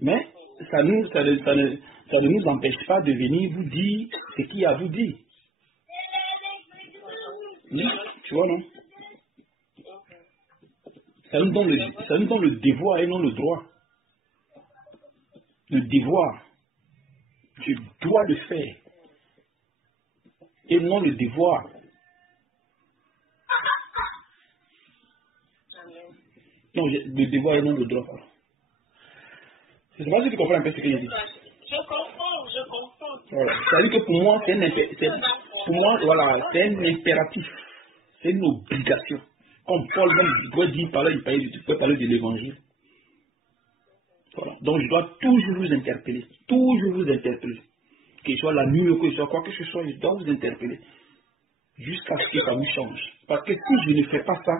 Mais ça ne nous empêche pas de venir vous dire ce qu'il y a à vous dire. Oui, tu vois, non? Ça nous donne le devoir et non le droit. Le devoir. Tu dois le faire. Et non le devoir. Non, le devoir et non le droit. Je ne sais pas si tu comprends un peu ce que je dis. Je comprends. Voilà. C'est-à-dire que pour moi, c'est un impératif. C'est une obligation. Comme Paul même doit dire, tu peux parler de l'évangile. Voilà. Donc je dois toujours vous interpeller. Toujours vous interpeller. Que ce soit la nuit ou que ce soit quoi que ce soit, je dois vous interpeller. Jusqu'à ce que ça vous change. Parce que si je ne fais pas ça,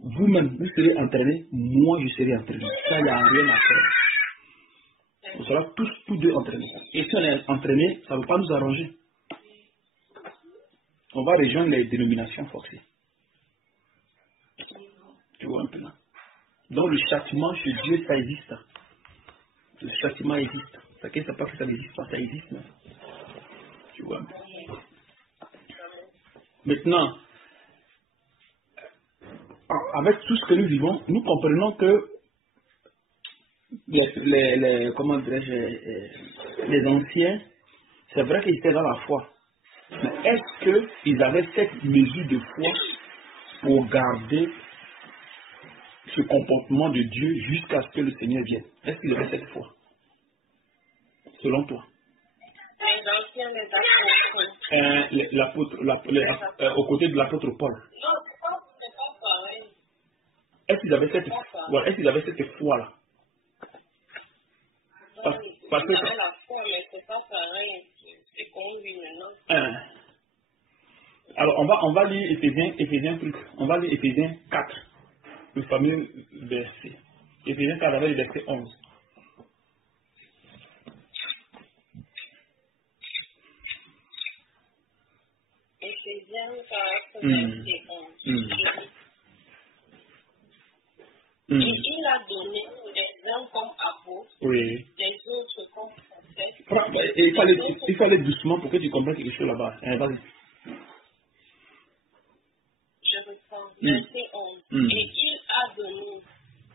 vous-même, vous serez entraîné, moi je serai entraîné. Ça, il n'y a rien à faire. On sera tous deux entraînés. Et si on est entraîné, ça ne va pas nous arranger. On va rejoindre les dénominations forcées. Tu vois un peu là. Donc le châtiment chez Dieu, ça existe. Le châtiment existe. Ça ne pas que ça n'existe pas, ça existe. Même. Tu vois un peu. Maintenant, avec tout ce que nous vivons, nous comprenons que comment dirais-je, les anciens, c'est vrai qu'ils étaient dans la foi. Mais est-ce qu'ils avaient cette mesure de foi pour garder ce comportement de Dieu jusqu'à ce que le Seigneur vienne? Est-ce qu'ils avaient cette foi? Selon toi? Les anciens, aux côtés de l'apôtre Paul. Non, c'est pas pareil. Est-ce qu'ils avaient cette foi-là? Parce que la foi, mais c'est pas pareil. C'est qu'on vit maintenant. Alors, on va lire Éphésiens 4, le fameux verset. Éphésiens 4 avec le verset 11. Éphésiens 4, verset 11. Et il a donné les uns comme apôtres, les autres comme prophètes. Il fallait doucement pour que tu comprennes quelque chose là-bas. Vas-y. Je reprends. Verset 11. Et il a donné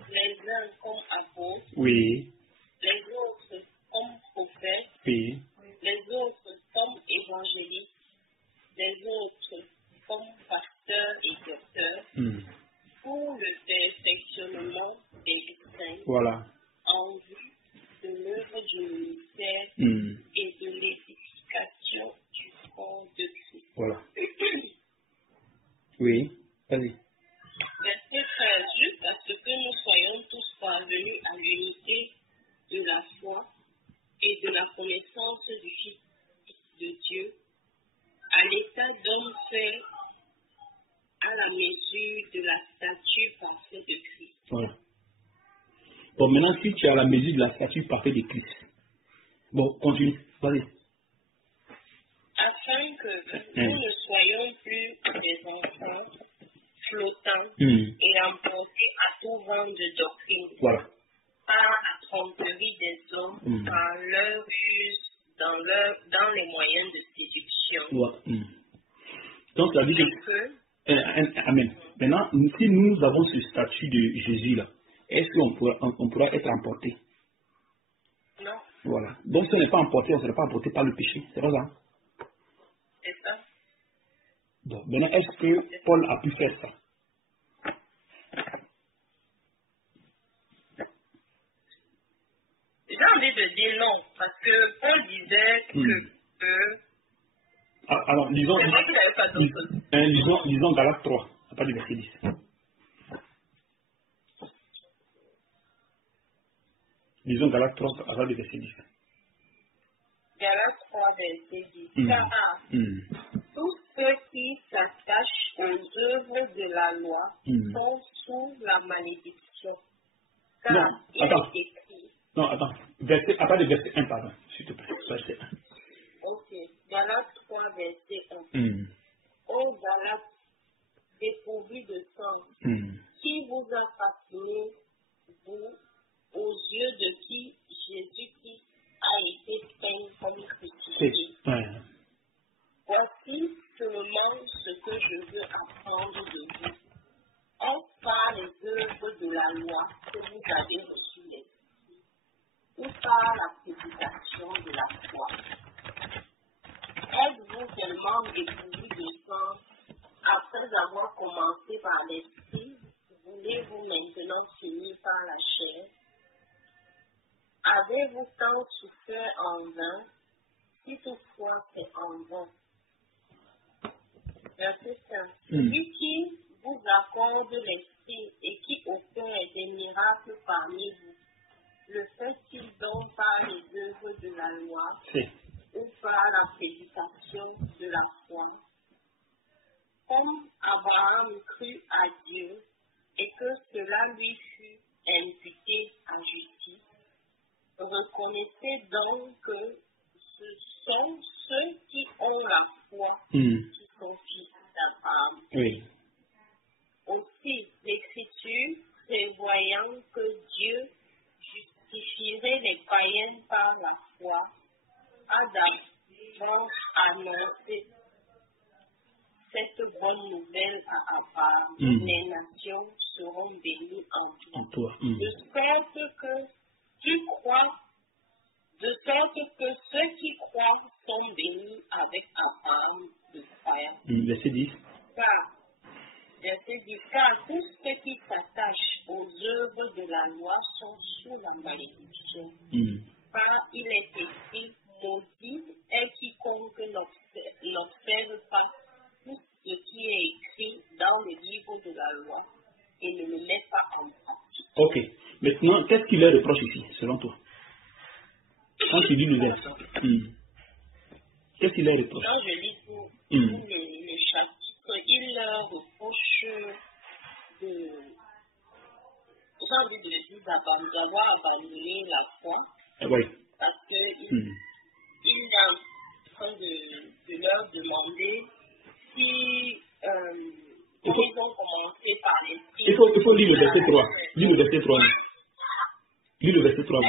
les uns comme apôtres, les autres comme prophètes, les autres comme évangélistes, les autres comme pasteurs et docteurs, pour le perfectionnement des saints, en vue de l'œuvre du ministère et de l'édification du corps de Christ. Voilà. Oui, vas-y. Verset 13, jusqu'à ce que nous soyons tous parvenus à l'unité parfait de Christ. Voilà. Bon, maintenant, si tu as la mesure de la statue parfaite de Christ. Bon, continue. Vas-y. Afin que nous ne soyons plus des enfants flottants et emportés à tout vent de doctrine. Voilà. Par la tromperie des hommes, par leur ruse, dans les moyens de séduction. Voilà. Donc, ça veut dire que... Amen. Maintenant, si nous avons ce statut de Jésus-là, est-ce qu'on pourra être emporté? Non. Voilà. Donc, si on n'est pas emporté, on ne sera pas emporté par le péché. C'est pas ça? C'est ça. Donc, maintenant, est-ce que Paul a pu faire ça? J'ai envie de dire non, parce que Paul disait que... Alors, disons Galates 3, à partir du verset 10. Disons Galates 3, à partir du verset 10. Galates 3, verset 10. Car tous ceux qui s'attachent aux œuvres de la loi sont sous la malédiction. Car non, attends. Non, attends. À partir du verset 1, pardon, s'il te plaît. Verset 1. Ok. Galates 3, verset 1. Ô Galates, dépourvus de sens, qui vous a fasciné, vous, aux yeux de qui Jésus-Christ a été peint comme crucifié. Voici seulement ce que je veux apprendre de vous. Est-ce par les œuvres de la loi que vous avez reçu l'Esprit, ou par la prédication de la foi? Êtes-vous tellement dépourvus de sens après avoir commencé par l'Esprit? Voulez-vous maintenant finir par la chair? Avez-vous tant souffert en vain? Si toutefois c'est en vain. Verset 5. Celui qui vous accorde l'Esprit et qui opère des miracles parmi vous, le fait-il donc par les œuvres de la loi ou par la prédication de la foi? Comme Abraham crut à Dieu et que cela lui fut imputé à justice, reconnaissez donc que ce sont ceux qui ont la foi qui sont fils d'Abraham. Oui. Aussi, l'Écriture, prévoyant que Dieu justifierait les païens par la foi, a d'abord annoncé cette bonne nouvelle à Abraham. Les nations seront bénies en toi. De sorte que ceux qui croient sont bénis avec Abraham de croyant. Verset 10. Verset 10. Car tous ceux qui s'attachent aux œuvres de la loi sont sous la malédiction. Car il est écrit, maudit est quiconque n'observe pas tout ce qui est écrit dans le livre de la loi et ne le met pas en pratique. Ok. Maintenant, qu'est-ce qu'il leur reproche ici, selon toi? Quand tu lis le verset, qu'est-ce qu'il leur reproche? Quand je lis tout le chapitre, il leur reproche j'ai envie de dire d'avoir abandonné la foi. Oui. Parce qu'il est en train de leur demander si ils ont commencé par l'esprit. Il faut lire le verset 3. Lis le verset 3. Lis le verset 3.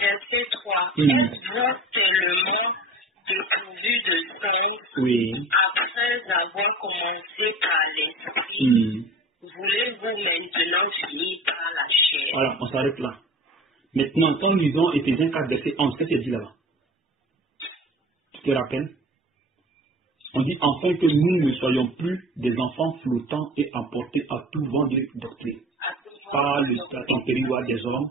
Verset 3. Êtes-vous tellement dépourvu de sens après avoir commencé par l'esprit? Voulez-vous maintenant finir par la chair? Voilà, on s'arrête là. Maintenant, quand nous lisons Éphésiens 4, verset 11, qu'est-ce qu'il dit là-bas? Tu te rappelles? On dit enfin que nous ne soyons plus des enfants flottants et emportés à tout vent de doctrine par la tempérance des hommes.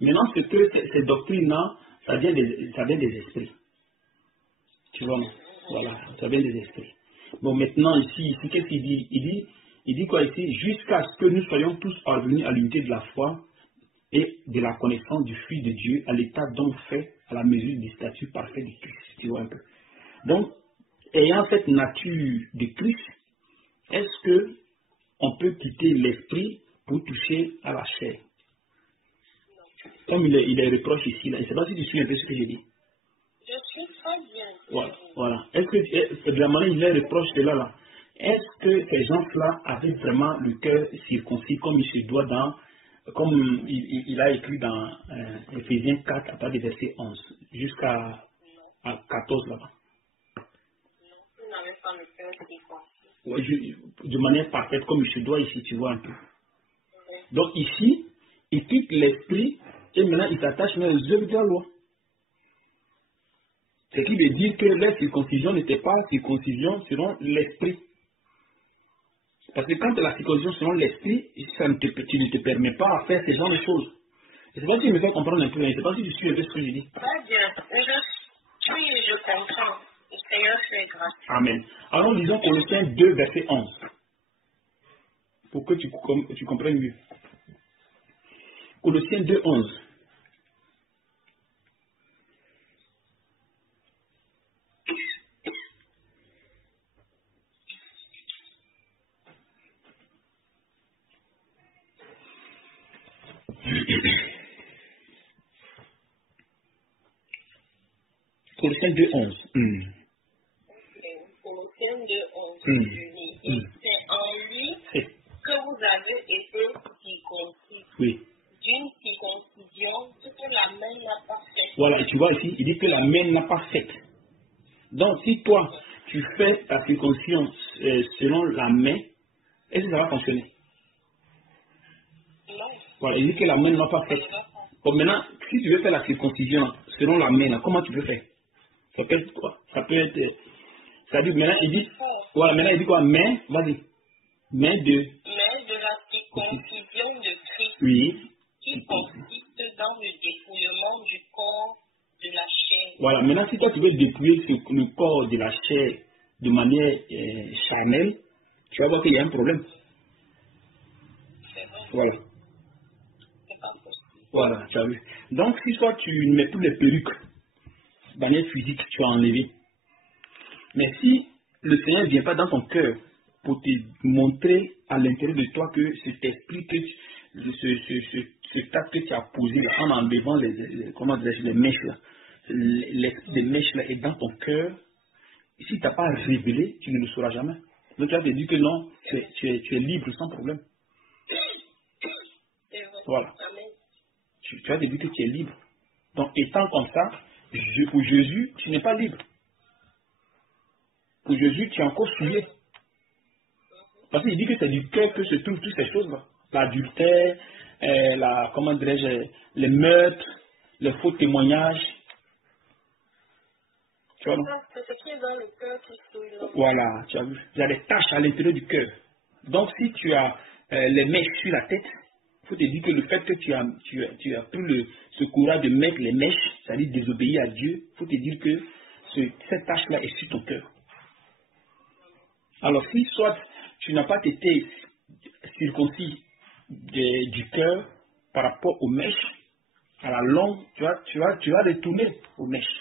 Maintenant, c'est que ces doctrines-là, ça vient des esprits. Tu vois, non? Voilà, ça vient des esprits. Bon, maintenant, ici qu'est-ce qu'il dit? Il dit quoi ici? Jusqu'à ce que nous soyons tous parvenus à l'unité de la foi et de la connaissance du Fils de Dieu, à l'état donc fait à la mesure du statut parfait de Christ. Tu vois un peu. Donc, ayant cette nature de Christ, est-ce que on peut quitter l'esprit pour toucher à la chair. Comme il est reproche ici, là. Je ne sais pas si tu suis un peu ce que j'ai dit. Je suis très bien. Voilà. Est-ce que de la manière il est reproche cela là, est-ce que ces gens-là avaient vraiment le cœur circoncis comme il se doit comme il a écrit dans Éphésiens 4 à partir du verset 11 jusqu'à 14 là-bas. Vous n'avez pas le cœur circoncis. Ouais, de manière parfaite comme il se doit ici, tu vois un peu. Oui. Donc ici, il quitte l'esprit et maintenant il s'attache aux œuvres de la loi. Ce qui veut dire que la circoncision n'était pas circoncision selon l'esprit. Parce que quand la circoncision selon l'esprit, tu ne te permet pas à faire ce genre de choses. Je ne sais pas si tu me fais comprendre un peu, je ne sais pas si tu suis un peu ce que je dis. Très bien. Je comprends. Le Seigneur fait grâce. Amen. Alors lisons Colossiens 2, verset 11. Pour que tu comprennes mieux. Colossiens 2, 11. Colossiens 2, 11. Colossiens 2, 11. C'est en lui que vous avez été circoncis. Oui. D'une circoncision que la main n'a pas faite. Voilà, et tu vois ici, il dit que la main n'a pas faite. Donc, si toi, tu fais ta circoncision selon la main, est-ce que ça va fonctionner? Non. Voilà, il dit que la main n'a pas faite. Bon, maintenant, si tu veux faire la circoncision selon la main, là, comment tu peux faire? Ça peut être quoi? Ça peut être. Ça dit, maintenant, il dit. Voilà, maintenant, il dit quoi? Main, vas-y. Main de la circoncision de Christ. Oui. Qui consiste dans le dépouillement du corps de la chair. Voilà, maintenant, si toi, tu veux dépouiller le corps de la chair de manière charnelle, tu vas voir qu'il y a un problème. C'est vrai. Voilà. C'est pas possible. Voilà, tu as vu. Donc, si toi, tu ne mets plus les perruques, de manière physique, tu as enlevé. Mais si le Seigneur ne vient pas dans ton cœur pour te montrer à l'intérieur de toi que cet esprit, ce tact que tu as posé là, en enlevant les mèches là, l'esprit des mèches là est dans ton cœur, si tu n'as pas révélé, tu ne le sauras jamais. Donc tu vas te dire que non, tu es libre sans problème. Voilà. Tu vas te dire que tu es libre. Donc étant comme ça, pour Jésus, tu n'es pas libre. Pour Jésus, tu es encore souillé. Parce qu'il dit que c'est du cœur que se trouvent toutes ces choses-là. L'adultère, comment dirais-je, les meurtres, les faux témoignages. Tu vois, non? C'est ce qui est dans le cœur qui souille. Voilà, tu as vu. Il y a des taches à l'intérieur du cœur. Donc, si tu as les mèches sur la tête, il faut te dire que le fait que tu as pris ce courage de mettre les mèches, c'est-à-dire désobéir à Dieu, il faut te dire que cette tache-là est sur ton cœur. Alors, si soit tu n'as pas été circoncis du cœur par rapport aux mèches, à la longue, tu vas retourner aux mèches.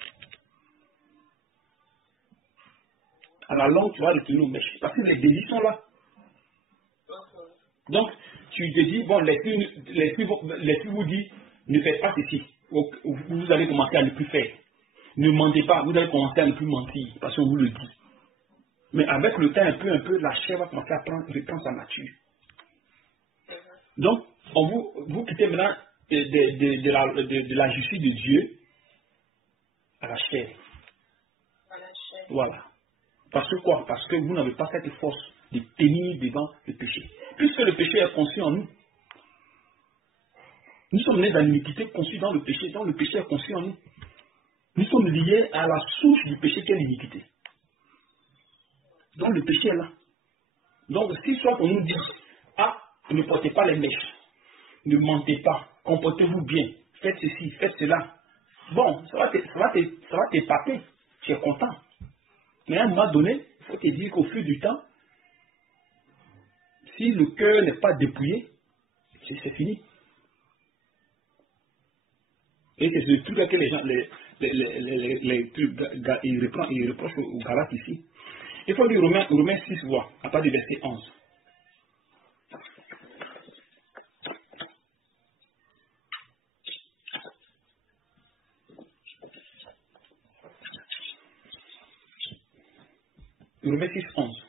À la longue, tu vas retourner aux mèches. Parce que les désirs sont là. Donc, tu te dis, bon, l'esprit vous dit, ne faites pas ceci. Vous allez commencer à ne plus faire. Ne mentez pas, vous allez commencer à ne plus mentir, parce qu'on vous le dit. Mais avec le temps, un peu, la chair va commencer à reprendre sa nature. Donc, vous quittez maintenant de la justice de Dieu à la chair. Voilà. Parce que quoi? Parce que vous n'avez pas cette force de tenir devant le péché. Puisque le péché est conçu en nous. Nous sommes nés dans l'iniquité conçue dans le péché, donc le péché est conçu en nous. Nous sommes liés à la source du péché qui est l'iniquité. Donc le péché est là. Donc si soit on nous dit, ne portez pas les mèches, ne mentez pas, comportez-vous bien, faites ceci, faites cela. Bon, ça va t'épater, tu es content. Mais à un moment donné, il faut te dire qu'au fil du temps, si le cœur n'est pas dépouillé, c'est fini. Et c'est ce truc que les gens, ils reprochent aux Galates ici. Il faut lire Romains 6, à partir du verset 11. Romains 6, 11.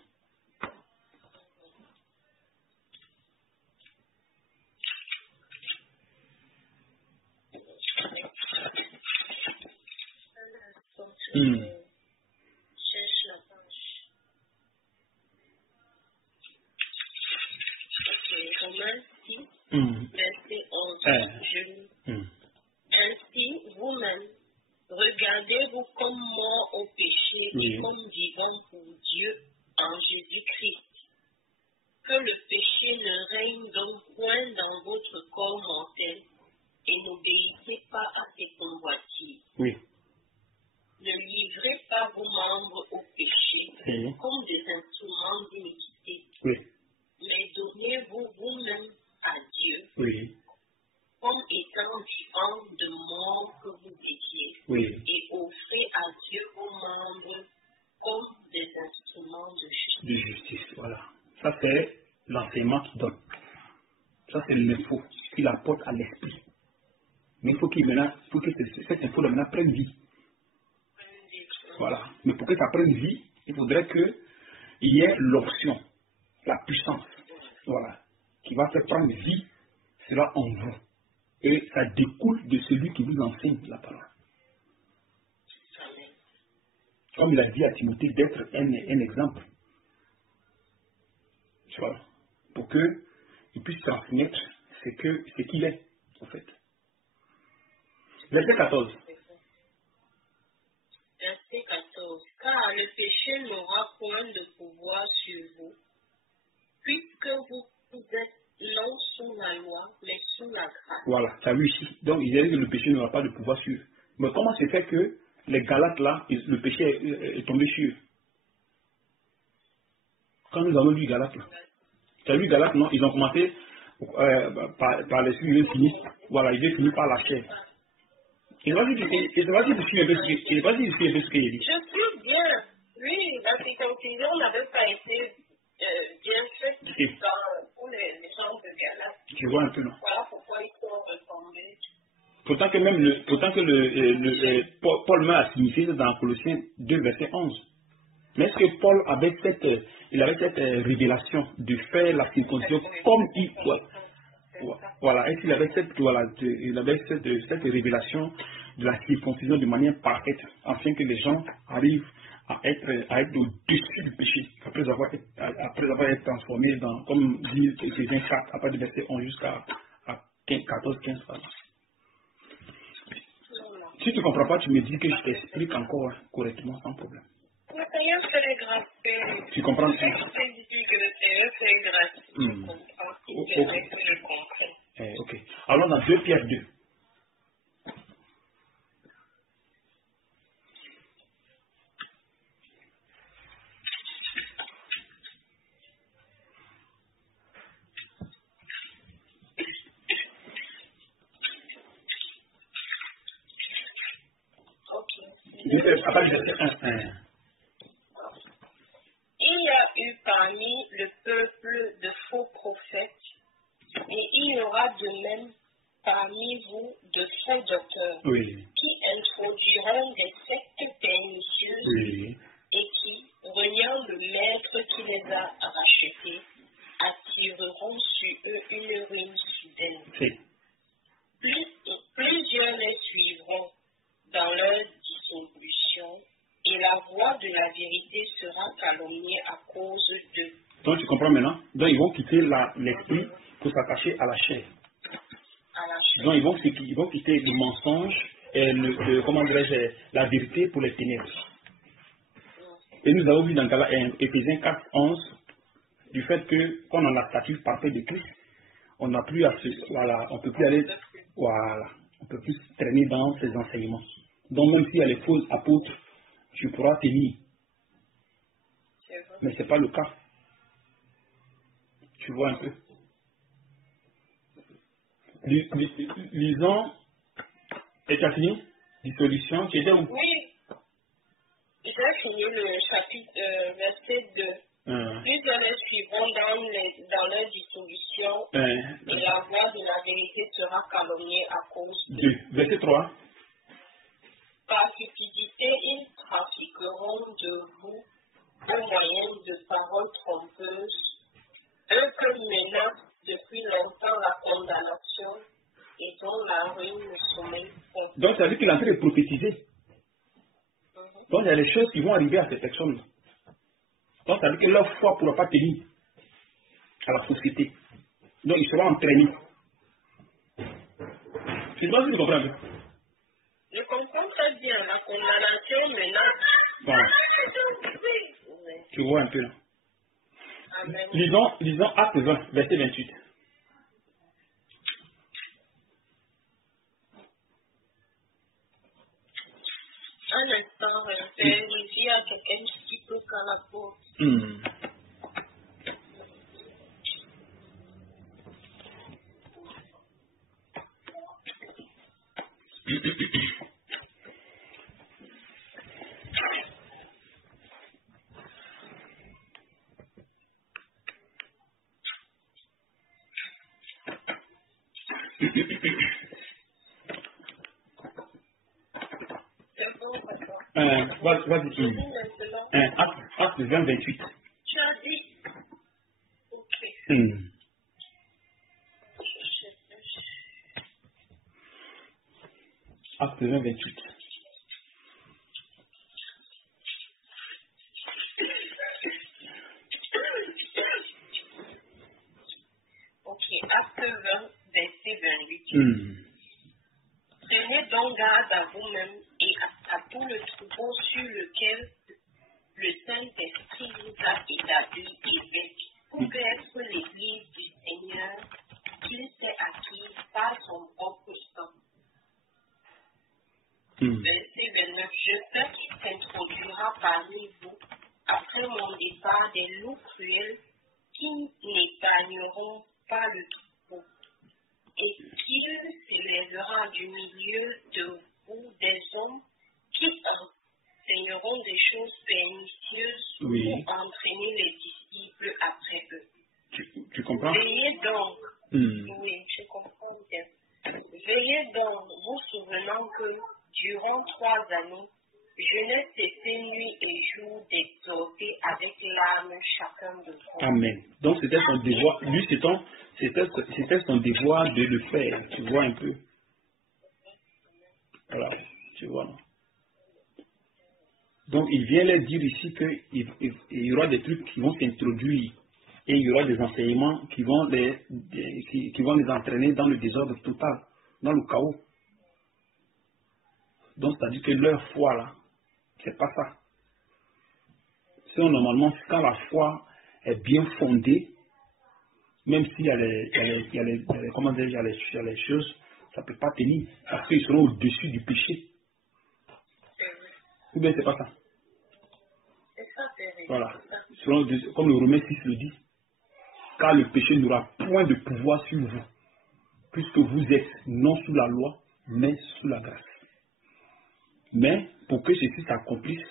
Cherche la page. Ok, Romains 6, verset 11. Je lis. Ainsi, vous-même, regardez-vous comme morts au péché et comme vivants pour Dieu en Jésus-Christ. Que le péché ne règne donc point dans votre corps mortel et n'obéissez pas à ses convoitises. Oui. Ne livrez pas vos membres au péché comme des instruments d'iniquité, mais donnez-vous vous-même à Dieu comme étant vivants de mort que vous étiez, et offrez à Dieu vos membres comme des instruments de justice. Voilà. Ça, c'est l'enseignement qu'il donne. Ça, c'est l'info qu'il apporte à l'esprit. Mais il faut que cette info maintenant prenne vie. Voilà. Mais pour que ça prenne vie, il faudrait qu'il y ait l'option, la puissance, voilà, qui va faire prendre vie, cela en vous. Et ça découle de celui qui vous enseigne la parole. Comme il a dit à Timothée d'être un exemple. Tu vois, pour qu'il puisse transmettre ce qu'il est, en fait. Verset 14. Verset 14. Car le péché n'aura point de pouvoir sur vous, puisque vous êtes non sous la loi, mais sous la grâce. Voilà, tu as vu ici. Donc, il dit que le péché n'aura pas de pouvoir sur eux. Mais comment se fait que les Galates, là, le péché est tombé sur eux? Quand nous avons lu Galates, là. Tu as lu Galates, non? Ils ont commencé par l'esprit, ils finissent. Voilà, ils finissent par la chair. Et vas-y, tu suis un peu ce qu'il dit. Je suis bien. Oui, la conclusion n'avait pas été bien faite pour les gens de Galates. Tu vois un peu, non? Voilà pourquoi ils sont retombés. Pourtant que Paul m'a signifié dans Colossiens 2, verset 11. Mais est-ce que Paul avait cette révélation de faire la circoncision comme il doit? Voilà, est-ce qu'il avait cette révélation de la circoncision de manière parfaite, afin que les gens arrivent à être au-dessus du péché, après avoir été transformés dans, comme dit Éphésiens 4, à partir du verset 11 jusqu'à 14-15. Si tu ne comprends pas, tu me dis que je t'explique encore correctement sans problème. Le Seigneur fait grâce. Tu comprends? Je dis que le Seigneur fait grâce. Je comprends. Je comprends. Ok. Allons dans 2 Pierre 2. À partir du verset 1. Il y a eu parmi le peuple de faux prophètes, et il y aura de même parmi vous de faux docteurs, qui introduiront des sectes pernicieuses et qui, reniant le maître qui les a rachetés, attireront sur eux une ruine soudaine. Plusieurs les suivront dans leur dissolution, et la voix de la vérité sera calomniée à cause d'eux. Donc tu comprends maintenant? Donc ils vont quitter l'esprit pour s'attacher à la chair. Donc ils vont quitter le mensonge et la vérité pour les ténèbres. Et nous avons vu dans Éphésiens 4, 11, du fait que quand on a la statue parfaite de Christ, on n'a plus à on peut plus aller, on peut plus traîner dans ses enseignements. Donc même s'il y a les faux apôtres, tu pourras tenir. Mais ce n'est pas le cas. Tu vois un peu. Lisons. Et tu as fini? Dissolution, tu étais où? Oui. J'ai fini le chapitre verset 2. Plusieurs les suivront dans leur dissolution, et la voix de la vérité sera calomniée à cause d'eux. Verset 3. Par cupidité, ils trafiqueront de vous au moyen de paroles trompeuses, eux que menace depuis longtemps la condamnation et dont la ruine ne sommeille pas. Donc, ça veut dire qu'il est en train de prophétiser. Donc, il y a des choses qui vont arriver à ces personnes. Donc, ça veut dire que leur foi ne pourra pas tenir à la société. Donc, ils seront entraînés. Je ne sais pas si tu comprends. Je comprends très bien. La condamnation menace. Voilà. Tu vois un peu là. Amen. Lisons Actes 20, verset 28. Un instant, il y a quelqu'un qui peut à la porte. Vas-y. Acte 20, 28. Tu as dit. Ok. Acte 20, 28. Ok, Acte 20, verset 28. Prenez donc garde à vous-même et à tout le troupeau sur lequel le Saint-Esprit vous a établi évêque pour être l'Église du Seigneur qu'il s'est acquis par son propre sang. Verset 29. Je sais qu'il s'introduira parmi vous, après mon départ, des loups cruels qui n'épargneront pas le troupeau, et qu'il s'élèvera du milieu de vous des hommes qui enseigneront des choses pernicieuses pour entraîner les disciples après eux. Tu comprends? Veillez donc. Oui, je comprends bien. Veillez donc, vous souvenant que durant 3 années, je n'ai cessé nuit et jour d'exhorter avec larmes chacun de vous. Amen. Donc c'était son devoir. Lui, c'était son devoir de le faire. Tu vois un peu. Voilà. Tu vois. Donc il vient leur dire ici qu'il y aura des trucs qui vont s'introduire et il y aura des enseignements qui vont les entraîner dans le désordre total, dans le chaos. Donc c'est-à-dire que leur foi là, c'est pas ça. C'est normalement quand la foi est bien fondée, même s'il y a les choses, ça ne peut pas tenir parce qu'ils seront au-dessus du péché. Ou bien c'est pas ça. Voilà. Comme le Romain 6 le dit, car le péché n'aura point de pouvoir sur vous, puisque vous êtes non sous la loi, mais sous la grâce. Mais pour que ceci s'accomplisse,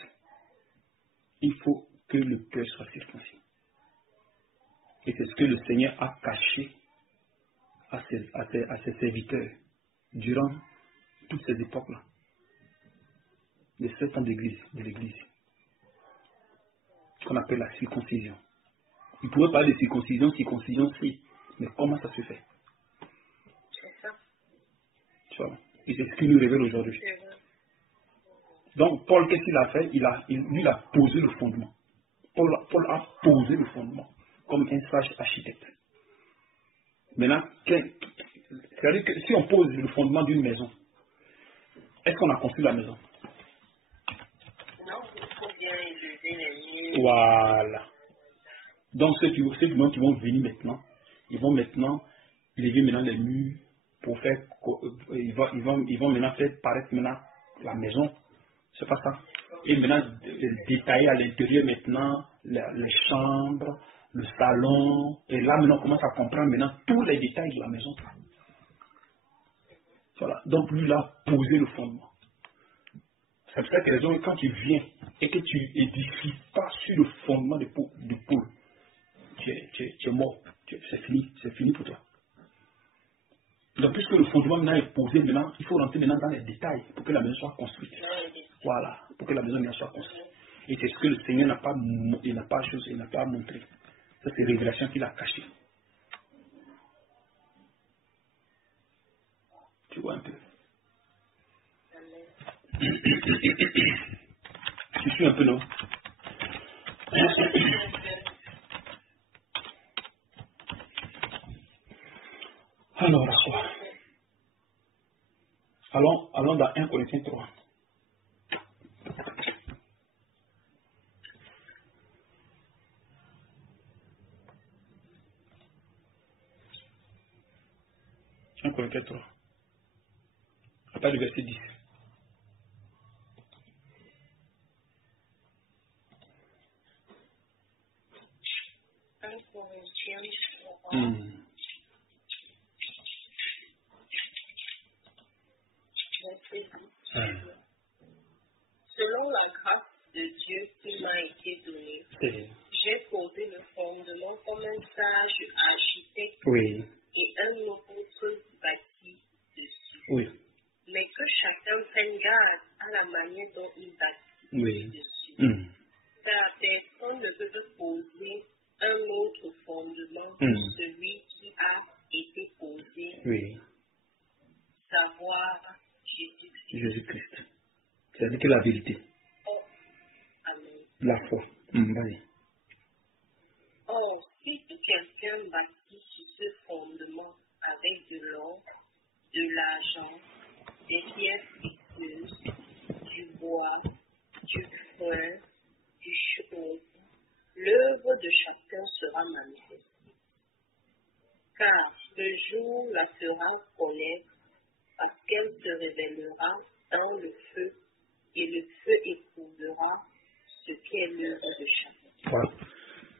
il faut que le cœur soit circoncis. Et c'est ce que le Seigneur a caché à ses serviteurs durant toutes ces époques-là, les 7 ans de l'Église, qu'on appelle la circoncision. Il pouvait parler de circoncision, si, mais comment ça se fait? C'est ça. Tu vois, et c'est ce qu'il nous révèle aujourd'hui. Donc, Paul, qu'est-ce qu'il a fait? Lui, il a posé le fondement. Paul a posé le fondement comme un sage architecte. Maintenant, c'est-à-dire que si on pose le fondement d'une maison, est-ce qu'on a construit la maison? Non, il faut bien élever les murs. Voilà. Donc, ceux qui vont venir maintenant, ils vont maintenant lever maintenant les murs pour faire, ils vont maintenant faire paraître maintenant la maison. C'est pas ça. Et maintenant, détailler à l'intérieur maintenant les chambres, le salon. Et là, maintenant, on commence à comprendre maintenant tous les détails de la maison. Voilà. Donc, lui, il a posé le fondement. C'est pour ça que les gens, quand tu viens et que tu édifies pas sur le fondement de Paul, tu es mort. C'est fini pour toi. Donc, puisque le fondement maintenant est posé, maintenant, il faut rentrer maintenant dans les détails pour que la maison soit construite. Voilà, pour que la maison soit construite. Et c'est ce que le Seigneur n'a pas montré. Ça, c'est révélation qu'il a cachée. Tu vois un peu. Tu suis un peu, non? Alors, la foi. Allons dans 1 Corinthiens 3. Un Corinthiens 3. À partir du verset 10. Selon la grâce de Dieu qui m'a été donnée, j'ai posé le fondement comme un sage architecte et un autre bâti dessus. Oui. Mais que chacun prenne garde à la manière dont il bâtit dessus. Car personne ne peut poser un autre fondement que celui qui a été posé, savoir Jésus-Christ. C'est-à-dire que la vérité. Oh, amen. La foi. Vas-y. Or, si quelqu'un bâtit sur ce fondement avec de l'or, de l'argent, des pierres précieuses, du bois, du foin, du chaume, l'œuvre de chacun sera manifestée. Car le jour la fera connaître, parce qu'elle se révélera dans le feu, et le feu éprouvera ce qu'est l'œuvre de chacun. Voilà.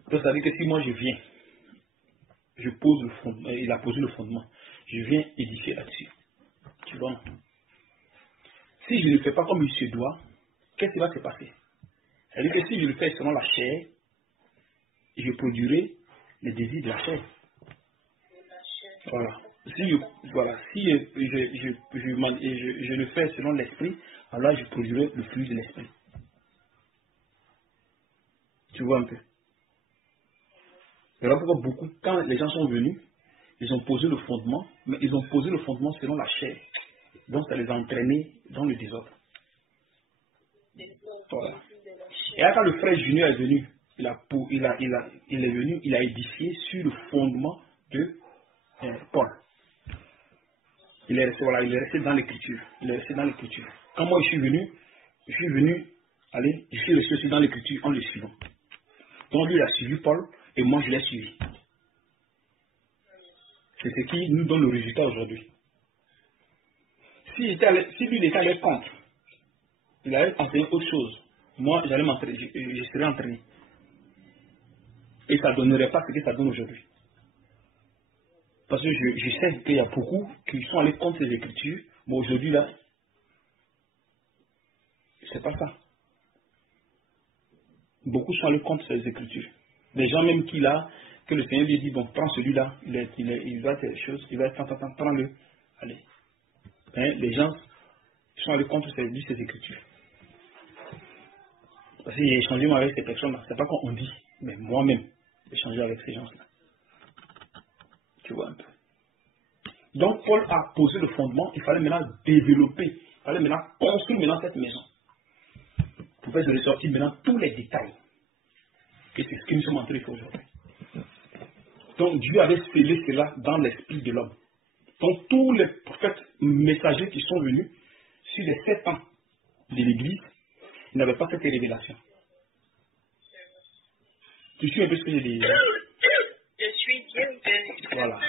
Donc, ça veut dire que si moi je viens, je pose le fondement, il a posé le fondement, je viens édifier là-dessus. Tu vois? Si je ne le fais pas comme il se doit, qu'est-ce qui va se passer? C'est-à-dire que si je le fais selon la chair, je produirai les désirs de la chair. Voilà. Si je le fais selon l'esprit, alors je produirai le fruit de l'esprit. Tu vois un peu. Voilà pourquoi beaucoup, quand les gens sont venus, ils ont posé le fondement, mais ils ont posé le fondement selon la chair. Donc ça les a entraînés dans le désordre. Voilà. Et là, quand le frère Junior est venu, il est venu, il a édifié sur le fondement de Paul. Il est resté dans l'écriture. Quand moi je suis venu, allez, je suis resté dans l'écriture en le suivant. Donc lui il a suivi Paul et moi je l'ai suivi. C'est ce qui nous donne le résultat aujourd'hui. Si lui il était allé contre, il allait enseigner autre chose. Moi j'allais m'entraîner, je serais entraîné. Et ça ne donnerait pas ce que ça donne aujourd'hui. Parce que je sais qu'il y a beaucoup qui sont allés contre ces écritures, mais aujourd'hui là, c'est pas ça. Beaucoup sont allés contre ces écritures. Des gens même que le Seigneur lui dit, bon, prends celui-là, il va faire des choses, il va être prends-le. Allez. Hein, les gens sont allés contre ces écritures. Parce que j'ai échangé avec ces personnes-là. C'est pas qu'on dit, mais moi-même, j'ai échangé avec ces gens-là. Tu vois un peu. Donc Paul a posé le fondement, il fallait maintenant développer, il fallait maintenant construire maintenant cette maison. Pour faire de ressortir maintenant tous les détails. Et c'est ce que nous sommes en train de faire aujourd'hui. Donc Dieu avait scellé cela dans l'esprit de l'homme. Donc tous les prophètes messagers qui sont venus sur les 7 ans de l'Église, ils n'avaient pas cette révélation. Tu suis un peu ce que j'ai dit? Je suis bien. Voilà.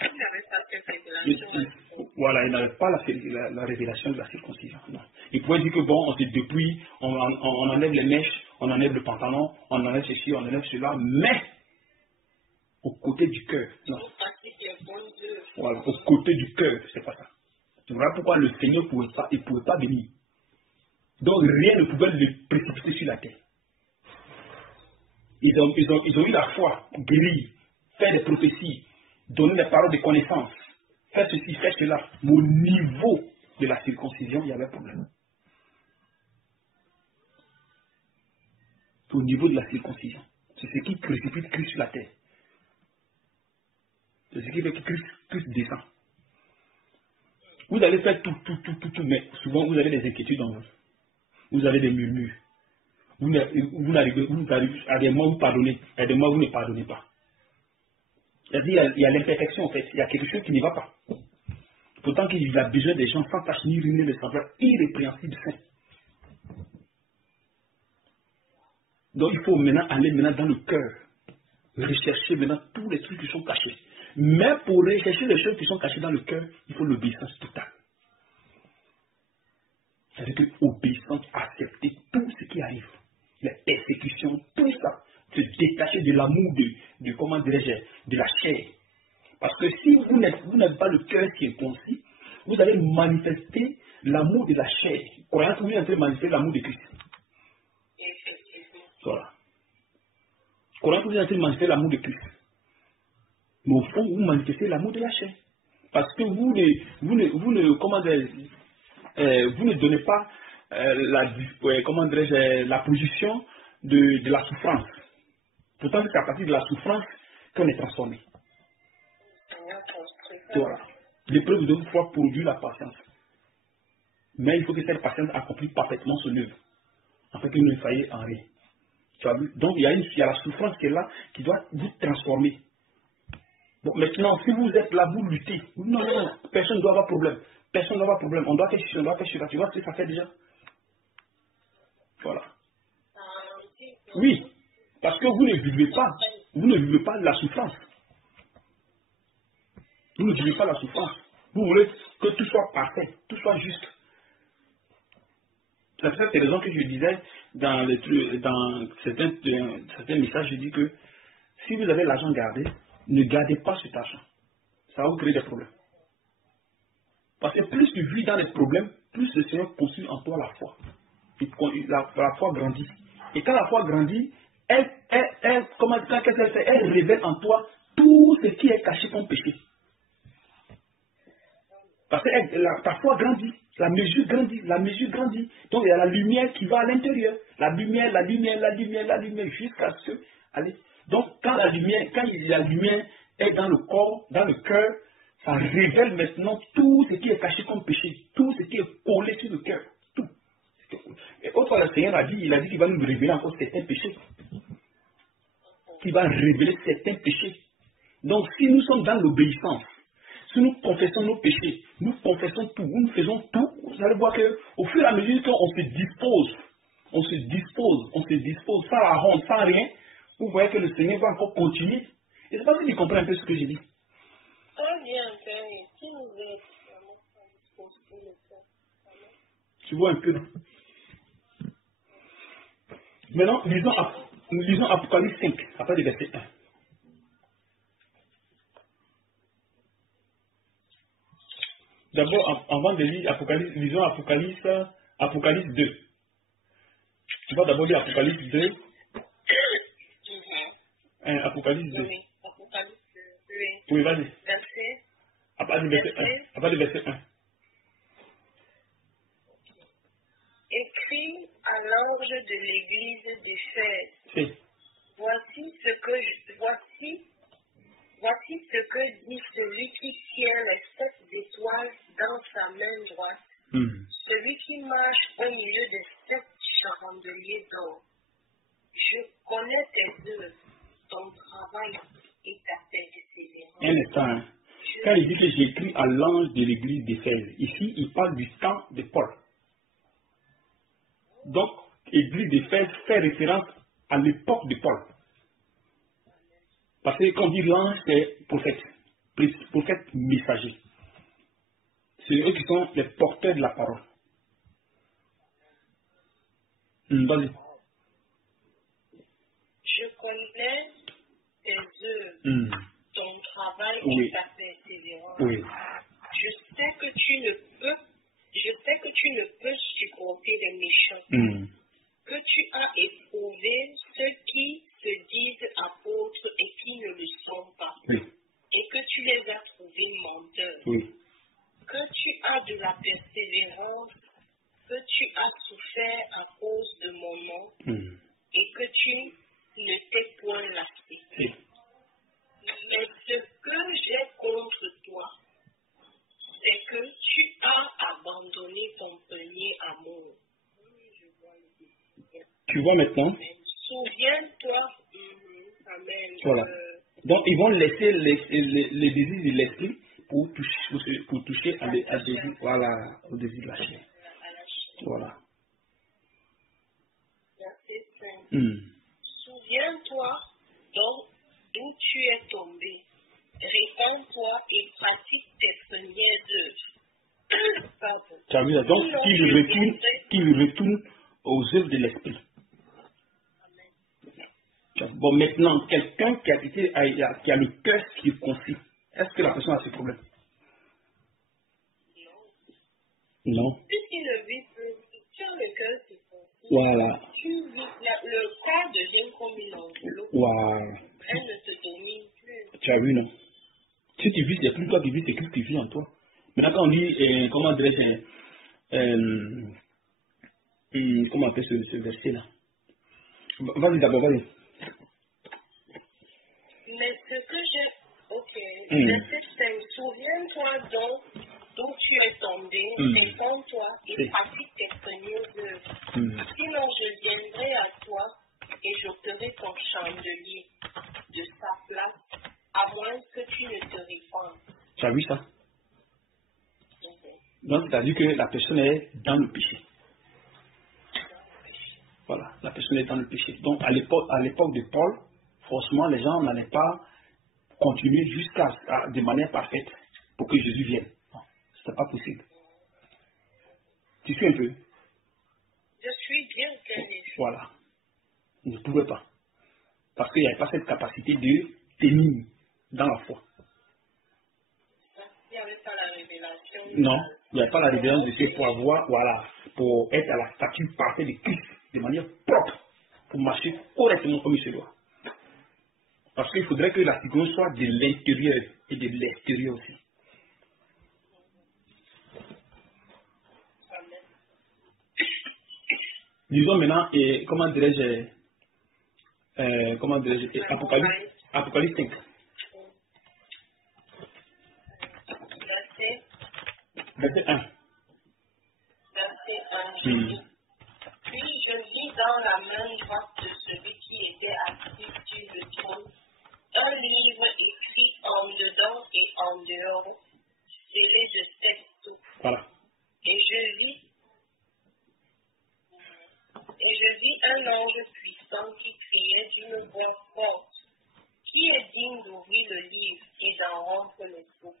Il n'avait pas cette révélation. Voilà, il n'avait pas la révélation de la circoncision. Non. Il pouvait dire que bon, on se dépouille, on enlève les mèches, on enlève le pantalon, on enlève ceci, on enlève cela, mais au côté du cœur. Non. Voilà, au côté du cœur, c'est pas ça. Voilà pourquoi le Seigneur ne pouvait pas venir. Donc rien ne pouvait le précipiter sur la terre. Ils ont eu la foi, guérir, faire des prophéties, donner des paroles de connaissance, faire ceci, faire cela. Mais au niveau de la circoncision, il y avait problème. au niveau de la circoncision. C'est ce qui précipite Christ sur la terre. C'est ce qui fait que Christ descend. Vous allez faire tout, mais souvent vous avez des inquiétudes en vous. Vous avez des murmures. Vous arrivez à des mois vous pardonnez, à des mois vous ne pardonnez pas. C'est-à-dire il y a l'imperfection en fait, il y a quelque chose qui ne va pas. Pourtant qu'il a besoin des gens sans tache ni ruiner le semblable irrépréhensible saint. Donc il faut maintenant aller dans le cœur, rechercher maintenant tous les trucs qui sont cachés. Mais pour rechercher les choses qui sont cachées dans le cœur, il faut l'obéissance totale. C'est-à-dire que l'obéissance, accepter tout ce qui arrive, les persécutions, tout ça, se détacher de l'amour comment dirais-je, de la chair. Parce que si vous n'avez pas le cœur qui est concis, vous allez manifester l'amour de la chair, croyant que vous êtes en train de manifester l'amour de Christ. Voilà. Croyant que vous êtes en train de manifester l'amour de Christ. Mais au fond, vous manifestez l'amour de la chair. Parce que vous ne donnez pas la position de la souffrance. Pourtant, c'est à partir de la souffrance qu'on est transformé. Voilà. L'épreuve de votre foi produit la patience. Mais il faut que cette patience accomplisse parfaitement son œuvre. Afin qu'il ne faille en rien. Tu as vu? Donc, il y a la souffrance qui est là, qui doit vous transformer. Bon, maintenant, si vous êtes là, vous luttez. Non, personne ne doit avoir problème. Personne ne doit avoir problème. On doit faire ceci, on doit faire cela. Tu vois ce que ça fait déjà? Voilà. Oui, parce que vous ne vivez pas la souffrance. Vous ne vivez pas la souffrance. Vous voulez que tout soit parfait, tout soit juste. C'est pour cette raison que je disais dans certains messages, je dis que si vous avez l'argent gardé, ne gardez pas cet argent. Ça va vous créer des problèmes. Parce que plus tu vis dans les problèmes, plus le Seigneur construit en toi la foi. La foi grandit. Et quand la foi grandit, qu'est-ce qu'elle fait? Elle révèle en toi tout ce qui est caché comme péché. Parce que ta foi grandit, la mesure grandit. Donc il y a la lumière qui va à l'intérieur. La lumière, jusqu'à ce que. Allez. Donc quand la lumière est dans le corps, dans le cœur, ça révèle maintenant tout ce qui est caché comme péché, tout ce qui est collé sur le cœur. Tout. Et autrefois le Seigneur a dit qu'il va nous révéler encore certains péchés. Qu'il va révéler certains péchés. Donc si nous sommes dans l'obéissance, si nous confessons nos péchés, nous confessons tout, nous faisons tout, vous allez voir qu'au fur et à mesure qu'on se dispose, sans la honte, sans rien, vous voyez que le Seigneur va encore continuer. Et je ne sais pas si tu comprends un peu ce que j'ai dit. Tu vois un peu. Maintenant, lisons Apocalypse 5, après le verset 1. D'abord, avant de lire Apocalypse, lisons Apocalypse 2. Tu vas d'abord lire Apocalypse 2. Apocalypse 2. Oui, vas-y. À partir du verset 1. Écrit à l'ange de l'église d'Éphèse. Oui. Voici ce que dit celui qui tient les 7 étoiles dans sa main droite. Celui qui marche au milieu des 7 chandeliers d'or. Je connais tes œuvres, ton travail et ta persévérance. Un instant. Quand il dit que j'écris à l'ange de l'église d'Éphèse, ici il parle du temps de Paul. Donc, l'église d'Éphèse fait référence à l'époque de Paul. Parce que quand on dit l'ange, c'est prophète messager. C'est eux qui sont les porteurs de la parole. Vas-y. Je connais tes œuvres, ton travail et ta persévérance. Oui. Je sais que tu ne peux supporter les méchants. Que tu as éprouvé ceux qui se disent apôtres et qui ne le sont pas. Oui. Et que tu les as trouvés menteurs. Oui. Que tu as de la persévérance, que tu as souffert à cause de mon nom, et que tu ne t'es point lassé. Oui. Mais ce que j'ai contre toi, c'est que tu as abandonné ton premier amour. Tu vois maintenant? Souviens-toi. Amen. Voilà. Donc, ils vont laisser les désirs de l'esprit pour toucher à désir, voilà, au désir de la chair. Voilà. Souviens-toi donc d'où tu es tombé. Répands-toi et pratique tes premières œuvres. Pardon. Tu as vu là? Donc, qu'il retourne aux œuvres de l'esprit. Bon, maintenant, quelqu'un qui a le cœur circoncis, est-ce que la personne a ce problème? Non. Puisqu'il ne vit plus, tu as le cœur circoncis. Voilà. Le corps devient comme une enveloppe. Voilà. Elle ne te domine plus. Tu as vu, non? Si tu vis, c'est plus toi qui vis, c'est Christ qui vit en toi. Maintenant, quand on dit, comment dirais-je, comment on appelle ce verset-là? Vas-y d'abord, vas-y. Mais ce que j'ai... Ok. Verset 5. Souviens-toi donc d'où tu es tombé, réponds-toi et pratique tes premières œuvres. Sinon, je viendrai à toi et j'ôterai ton chandelier de sa place, à moins que tu ne te répandes. Tu as vu ça? Donc, tu as dit que la personne est dans le péché. Voilà, la personne est dans le péché. Donc, à l'époque de Paul, forcément, les gens n'allaient pas continuer de manière parfaite pour que Jésus vienne. Non, ce n'est pas possible. Tu suis un peu? Je suis bien calé. Voilà. Ils ne pouvaient pas. Parce qu'il n'y avait pas cette capacité de tenir dans la foi. Il n'y avait pas la révélation. Non, il n'y avait pas la révélation de ce pour avoir, voilà, pour être à la statue parfaite de Christ, de manière propre, pour marcher correctement comme il se doit. Parce qu'il faudrait que la figure soit de l'intérieur et de l'extérieur aussi. Disons maintenant, comment dirais-je, Apocalypse 5. Verset 1. Verset 1. Puis je vis dans la main droite de celui qui était assis sur le trône un livre écrit en dedans et en dehors, scellé de 7 sceaux. Voilà. Et je vis un ange puissant qui criait d'une voix forte, qui est digne d'ouvrir le livre et d'en rompre les sceaux.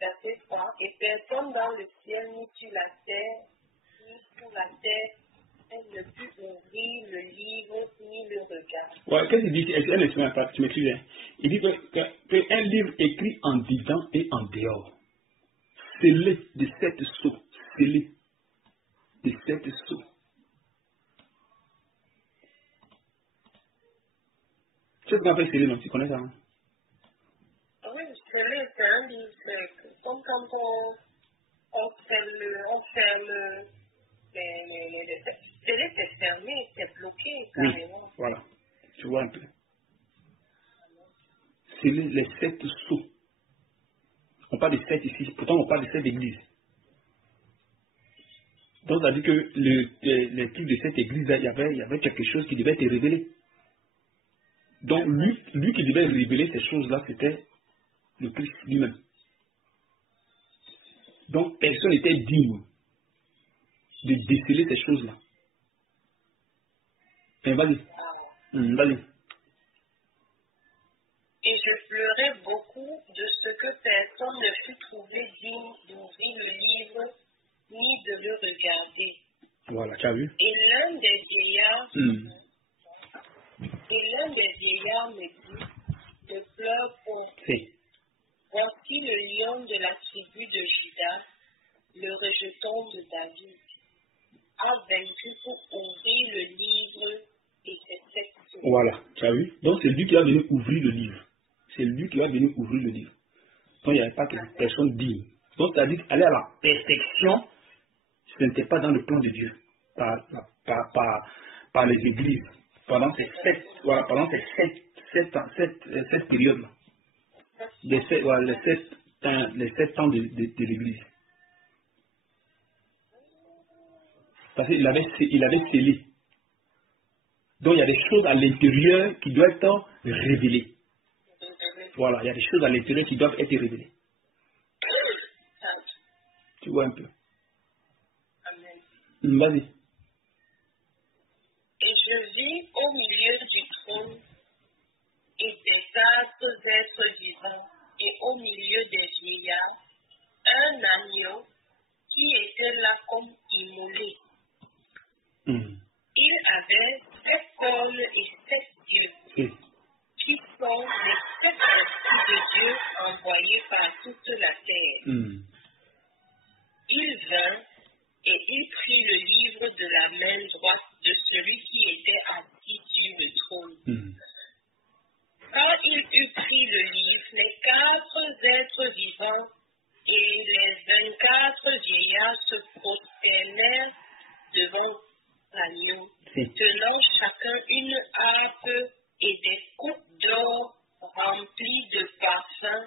Verset 3. Et personne dans le ciel ni sur la terre, elle ne put ouvrir le livre ni le regarder. Ouais, qu'est-ce qu'il dit? Elle ne pas, tu m'écris bien. Il dit qu'un livre écrit en dedans et en dehors, scellé de 7 sceaux, scellé de 7 sceaux. Tu sais ce qu'on appelle scellé, non? Tu connais ça, hein? Oui, scellé, c'est un livre, c'est comme quand on ferme scellé, c'est fermé, c'est bloqué, carrément. Oui, voilà, tu vois un peu. Scellé les 7 sceaux. On parle de 7 ici, pourtant on parle de 7 églises. Donc ça dit que le type de cette église, il y avait quelque chose qui devait être révélé. Donc lui qui devait révéler ces choses-là, c'était le Christ lui-même. Donc personne n'était digne de déceler ces choses-là. Vas-y. Vas-y. Et je pleurais beaucoup de ce que personne ne fut trouvé digne d'ouvrir le livre ni de le regarder. Voilà, tu as vu? Et l'un des vieillards me dit, ne pleure pas. Voici le lion de la tribu de Juda, le rejeton de David, a vaincu pour ouvrir le livre et ses 7 sceaux. Voilà, tu as vu? Donc c'est lui qui va venir ouvrir le livre. C'est lui qui va venir ouvrir le livre. Donc il n'y avait pas que personne digne. Donc ça dit qu'aller à la perfection, ce n'était pas dans le plan de Dieu. par les églises pendant ces cette période-là. Les 7 ans de l'église. Parce qu'il avait scellé. Donc il y a des choses à l'intérieur qui doivent être révélées. Voilà, il y a des choses à l'intérieur qui doivent être révélées. Tu vois un peu. Amen. Vas-y. Et je vis au milieu du trône et des 4 êtres vivants et au milieu des vieillards un agneau qui était là comme immolé. Il avait 7 cornes et 7 yeux, qui sont les 7 esprits de Dieu envoyés par toute la terre. Il vint et il prit le livre de la main droite de celui qui était assis sur le trône. Quand il eut pris le livre, les 4 êtres vivants et les 24 vieillards se prosternèrent devant l'agneau, tenant chacun une harpe et des coupes d'or remplies de parfums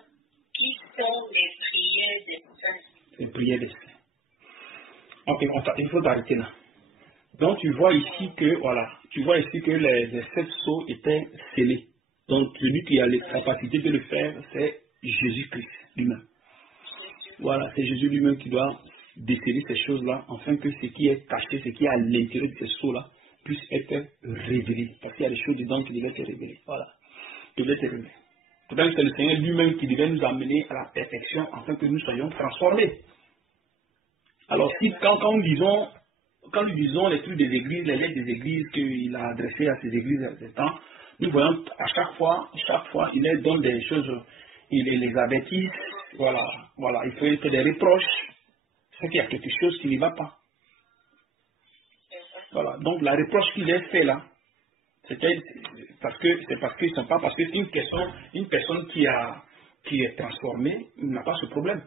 qui sont les prières des saints. Les prières des saints. Ok, il faut t'arrêter là. Donc tu vois ici que les 7 sceaux étaient scellés. Donc celui qui a la capacité de le faire, c'est Jésus-Christ lui-même. Voilà, c'est Jésus lui-même qui doit déceler ces choses-là, afin que ce qui est caché, ce qui est à l'intérieur de ces sceaux-là, puisse être révélé. Parce qu'il y a des choses dedans qui devaient être révélées. Voilà. Qui devaient être révélées. Peut-être que c'est le Seigneur lui-même qui devait nous amener à la perfection, afin que nous soyons transformés. Alors, quand nous disons les trucs des églises, les lettres des églises qu'il a adressées à ces églises à ce temps, nous voyons à chaque fois, il leur donne des choses, il les avertit, voilà, il faut être des reproches, c'est qu'il y a quelque chose qui ne va pas. Voilà, donc la reproche qu'il a fait là, c'est parce que c'est pas parce que une personne qui est transformée n'a pas ce problème.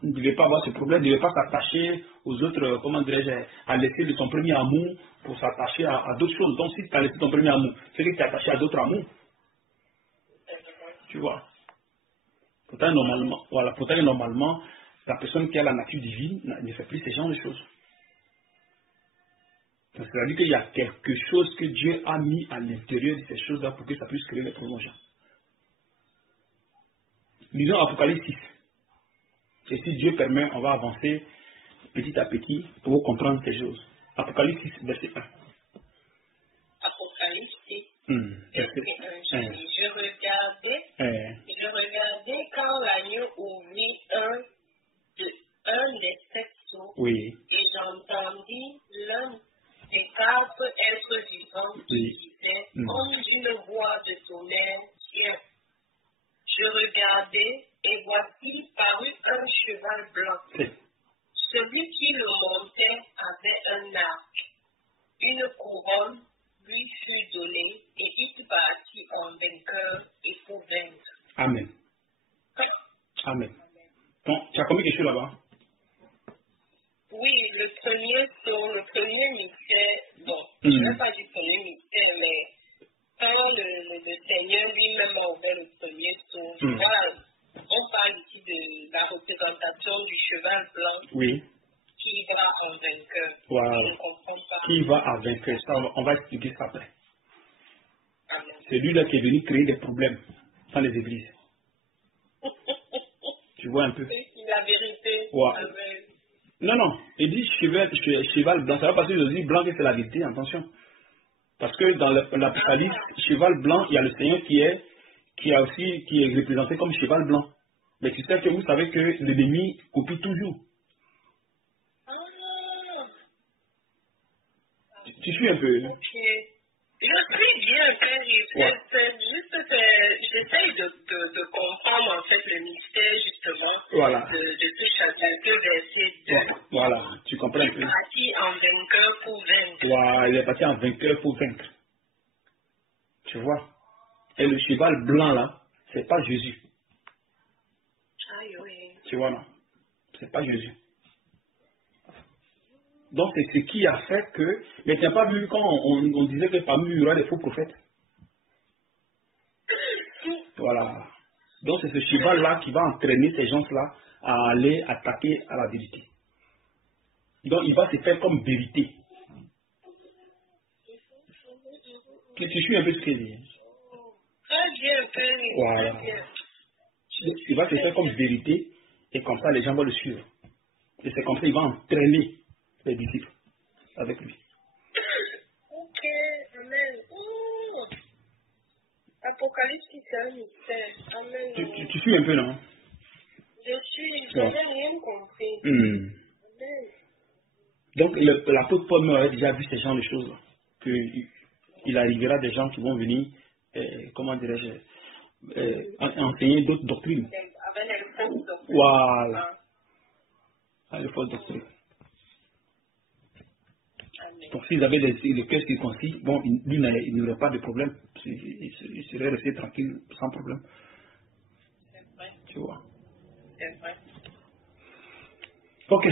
Il ne devait pas avoir ce problème, il ne devait pas s'attacher aux autres, comment dirais-je, à laisser de son premier amour pour s'attacher à d'autres choses. Donc si tu as laissé ton premier amour, c'est que tu es attaché à d'autres amours. Tu vois. Pourtant, normalement, la personne qui a la nature divine ne fait plus ce genre de choses. C'est-à-dire qu'il y a quelque chose que Dieu a mis à l'intérieur de ces choses-là pour que ça puisse créer les prolongements. Lisons Apocalypse 6. Et si Dieu permet, on va avancer petit à petit pour comprendre ces choses. Apocalypse 6, verset 1. Apocalypse 6, verset 1. Je regardais quand l'agneau ouvrit un des 7 sceaux, oui. Et j'entendis l'un des 4 êtres vivants qui disait, comme d'une voix de tonnerre, tiens. Je regardais, et voici parut un cheval blanc. Celui qui le montait avait un arc. Une couronne lui fut donnée, et il partit en vainqueur et pour vaincre. Amen. Amen. Donc, tu as commis quelque chose là-bas? Oui, le premier mystère, bon, je ne vais pas dire premier mystère, mais quand le Seigneur lui-même a ouvert le premier sceau, voilà, on parle ici de la représentation du cheval blanc qui va en vainqueur. Voilà. Je ne comprends pas. Qui va en vainqueur? Ça, on va expliquer ça après. Amen. C'est lui-là qui est venu créer des problèmes dans les églises. Tu vois un peu? C'est la vérité. Ouais. Amen. Non, il dit cheval blanc. Ça va passer de dire blanc que c'est la vérité, attention. Parce que dans l'Apocalypse, cheval blanc, il y a le Seigneur qui est représenté comme cheval blanc. Mais tu sais que vous savez que l'ennemi copie toujours. Tu suis un peu? Okay. Je suis bien, j'essaye de comprendre en fait le mystère justement de tout chacun, de verset 2. Voilà, tu comprends un peu. Il est parti en vainqueur pour vaincre. Voilà, il est parti en vainqueur pour vaincre. Tu vois? Et le cheval blanc là, c'est pas Jésus. Aïe, oui. Tu vois, non? C'est pas Jésus. Donc c'est ce qui a fait que... Mais tu n'as pas vu quand on disait que parmi il y aura des faux prophètes. Voilà. Donc c'est ce cheval-là qui va entraîner ces gens-là à aller attaquer à la vérité. Donc il va se faire comme vérité. Tu suis un peu ce qu'il dit. Voilà. Il va se faire comme vérité et comme ça les gens vont le suivre. Et c'est comme ça qu'il va entraîner les disciples avec lui. Ok, amen. Apocalypse, c'est un mystère. Amen. Tu suis un peu, non? Je n'ai rien compris. Amen. Donc l'apôtre Paul avait déjà vu ces genre de choses. Qu'il arrivera des gens qui vont venir, comment dirais-je, enseigner d'autres doctrines. Avec les fausses doctrines. Voilà. Avec les fausses doctrines. Donc s'ils avaient le cœur circoncis, bon, lui il n'aurait pas de problème. Il serait resté tranquille, sans problème. C'est vrai. Tu vois. C'est vrai. Ok.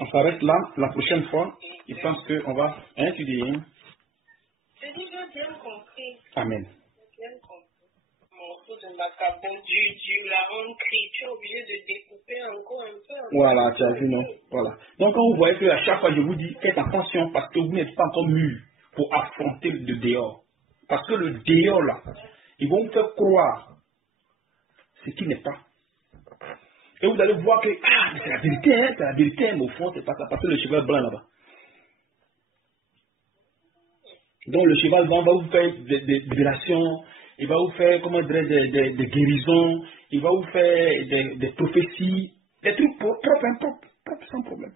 On s'arrête là. La prochaine fois, je pense qu'on va... Hein, tu dis, hein? J'ai déjà bien compris. Amen. J'ai bien compris. Mon coup de macabon, la ronde crie, tu es obligé de découper encore un peu. Voilà, tu as vu, non? Voilà. Donc, quand vous voyez qu'à chaque fois, je vous dis, faites attention parce que vous n'êtes pas encore mûr pour affronter le dehors. Parce que le dehors, là, ils vont vous faire croire ce qui n'est pas. Et vous allez voir que, c'est la vérité, hein, c'est la vérité, mais au fond, c'est pas ça. Parce que le cheval blanc là-bas. Donc, le cheval blanc va vous faire des révélations, il va vous faire, comment dirais-je, des guérisons, il va vous faire des prophéties, des trucs propres, sans problème.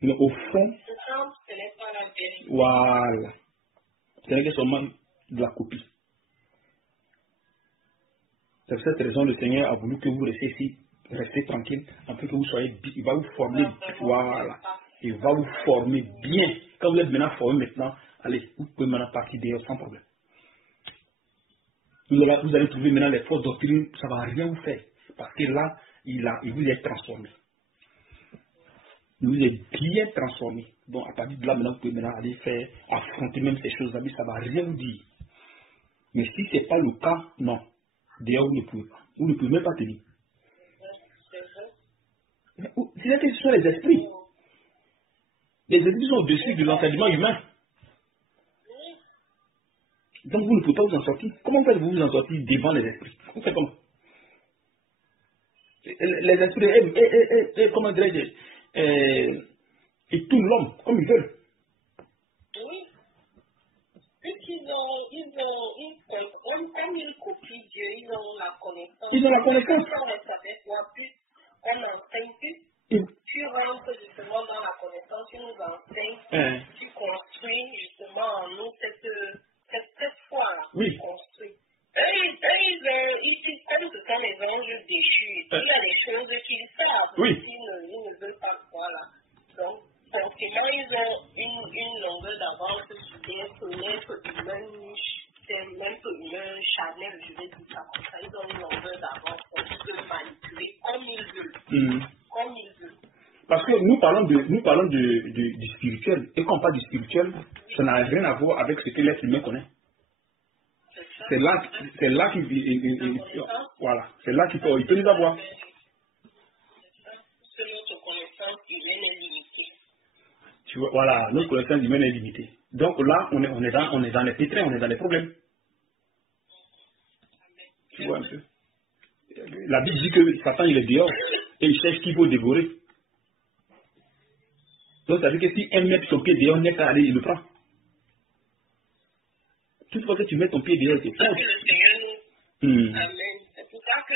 Mais au fond, ce n'est pas la vérité. Voilà. Ce n'est que seulement de la copie. C'est pour cette raison le Seigneur a voulu que vous restiez ici, restez tranquille, afin que vous soyez, il va vous former, voilà. Il va vous former bien. Quand vous êtes maintenant formé maintenant, allez, vous pouvez maintenant partir dehors sans problème. Vous allez trouver maintenant les fausses doctrines, ça ne va rien vous faire. Parce que là, il vous est transformé. Il vous est bien transformé. Donc à partir de là, maintenant, vous pouvez maintenant aller faire, affronter même ces choses-là, mais ça ne va rien vous dire. Mais si ce n'est pas le cas, non. D'ailleurs, vous ne pouvez pas. Vous ne pouvez même pas tenir. C'est que ce sont les esprits. Les esprits sont au-dessus de l'enseignement humain. Donc vous ne pouvez pas vous en sortir. Comment faites-vous vous en sortir devant les esprits? Vous faites comment? Les esprits, comment dirais-je, ils tournent l'homme comme ils veulent. Oui. Comme ils copient Dieu, ils ont la connaissance. Ils ont la connaissance. Quand on ne savait pas plus, on enseigne plus. Tu rentres justement dans la connaissance, tu nous enseignes, tu construis justement en nous cette foi. Oui. Tu construis. Ici, comme ce sont les anges déchus, il y a des choses qu'ils savent, oui. Ils ne veulent pas croire là. Donc, forcément, ils ont une longueur d'avance sur l'être humain, l'être humain charnel, je vais dire ça comme ça. Ils ont une longueur d'avance pour ils peuvent manipuler comme ils veulent. Comme ils veulent. Parce que nous parlons du spirituel. Et quand on parle du spirituel, ça n'a rien à voir avec ce que l'être humain connaît. C'est là qu'il voilà, c'est là qu'il peut les avoir. C'est notre connaissance humaine est limitée. Tu vois, voilà, notre connaissance humaine est limitée. Donc là, on est dans les pétrins, on est dans les problèmes. Tu vois un peu. La Bible dit que Satan il est dehors et il cherche qui peut dévorer. Donc ça veut dire que si un met son pied dehors, net à aller, il le prend. Toutefois que tu mets ton pied dehors, c'est ça. Amen. C'est pour ça que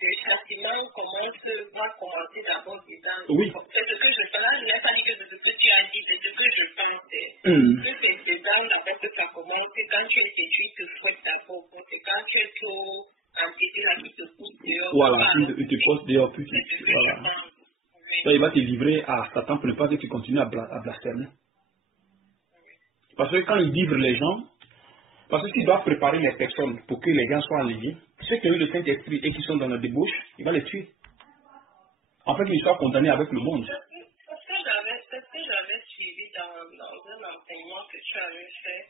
le châtiment va commencer d'abord dedans. Oui. C'est ce que je fais là, je n'ai pas dit que c'est ce que tu as dit, c'est ce que je pense. C'est dedans d'abord que ça commence, et quand tu es séduit, tu souhaites d'abord. C'est quand tu es trop entêté là, qui te pousse dehors. Voilà, il te pousse dehors, puis voilà. Donc, il va te livrer à Satan pour ne pas que tu continues à blasphémer. Parce que quand il livre les gens, parce que s'il doit préparer les personnes pour que les gens soient enlevés, ceux qui ont eu le Saint-Esprit et qui sont dans la débauche, il va les tuer. afin qu'il soit condamné avec le monde. C'est ce que j'avais suivi dans un enseignement que tu avais fait.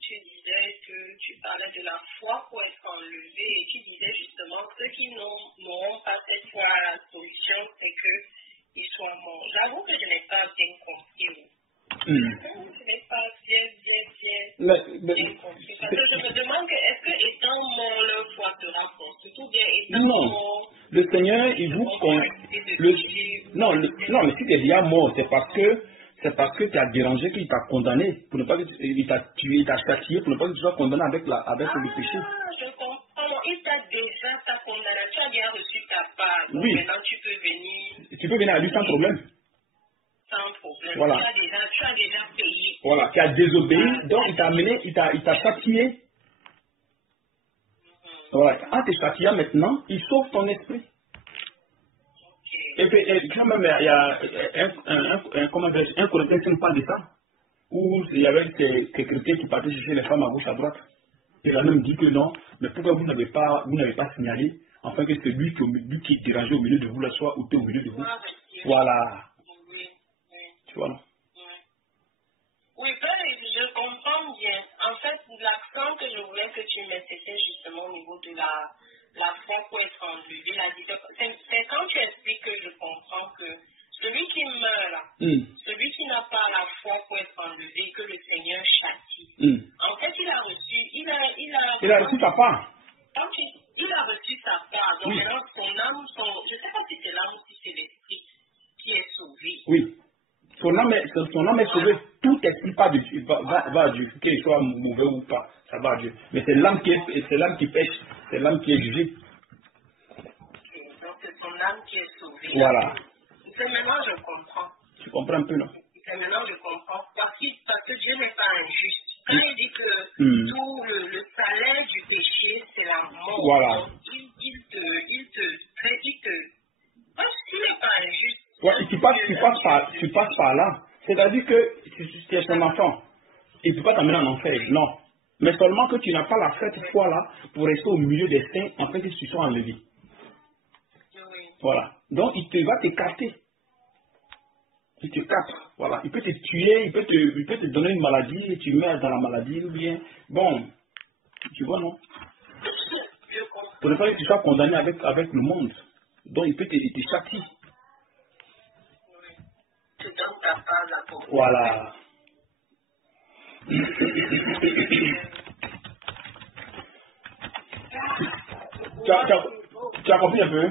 Tu disais que tu parlais de la foi pour être enlevé et tu disais justement ceux qui n'auront pas cette foi, la solution, c'est qu'ils soient morts. J'avoue que je n'ai pas bien compris. Je n'ai pas bien compris. Parce que je me demande que est-ce que étant mort, leur foi sera forte, ou bien étant mort. Le Seigneur, il vous non, mais si tu es déjà mort, c'est parce que tu as dérangé, qu'il t'a condamné, pour ne pas il t'a tué, il t'a châtié, pour ne pas que tu sois condamné avec le péché. Je comprends. Il t'a déjà ta condamnation, tu as déjà reçu ta part. Donc oui. Maintenant, tu peux venir. Tu peux venir à lui sans problème. Sans problème. Voilà. Tu as déjà payé. Voilà, tu as désobéi, donc il t'a amené, il t'a châtié. Voilà, en te châtiant maintenant, il sauve ton esprit. Et puis, quand même, il y a un Corinthiens qui nous parle de ça, où il y avait ces chrétiens qui partaient chercher les femmes à gauche, à droite. Il a même dit que non, mais pourquoi vous n'avez pas signalé, afin que celui qui est dérangé au milieu de vous, là, soit ôté au milieu de vous. Voilà. Tu vois, non? Oui, je comprends bien. En fait, l'accent que je voulais que tu mettes, c'était justement au niveau de la foi pour être enlevé. C'est quand tu expliques que je comprends que celui qui meurt là, celui qui n'a pas la foi pour être enlevé, que le Seigneur châtie. En fait, il a reçu sa part. Il a reçu sa part. Donc maintenant, son âme, je ne sais pas si c'est l'âme ou si c'est l'esprit qui est sauvé. Oui. Son âme est sauvée. Tout esprit va à Dieu. Qu'il soit mauvais ou pas, ça va à Dieu. Mais c'est l'âme qui pêche. C'est l'âme qui est jugée. Donc c'est son âme qui est sauvée. Voilà. C'est maintenant je comprends. Tu comprends un peu, non? C'est maintenant je comprends. Parce que Dieu n'est pas injuste. Quand il dit que tout le salaire du péché, c'est la mort. Voilà. Donc, il n'est pas injuste. Ouais, tu passes par là. C'est-à-dire que tu es son enfant. Il ne peut pas t'amener en enfer. Non. Mais seulement que tu n'as pas cette foi-là pour rester au milieu des saints en fait que tu sois enlevé. Oui. Voilà. Donc il va t'écarter. Il te capte. Voilà. Il peut te tuer, il peut te donner une maladie et tu meurs dans la maladie ou bien. Bon. Tu vois, non? Pour ne pas que tu sois condamné avec le monde. Donc il peut te châtier. Voilà. Tu as compris un peu?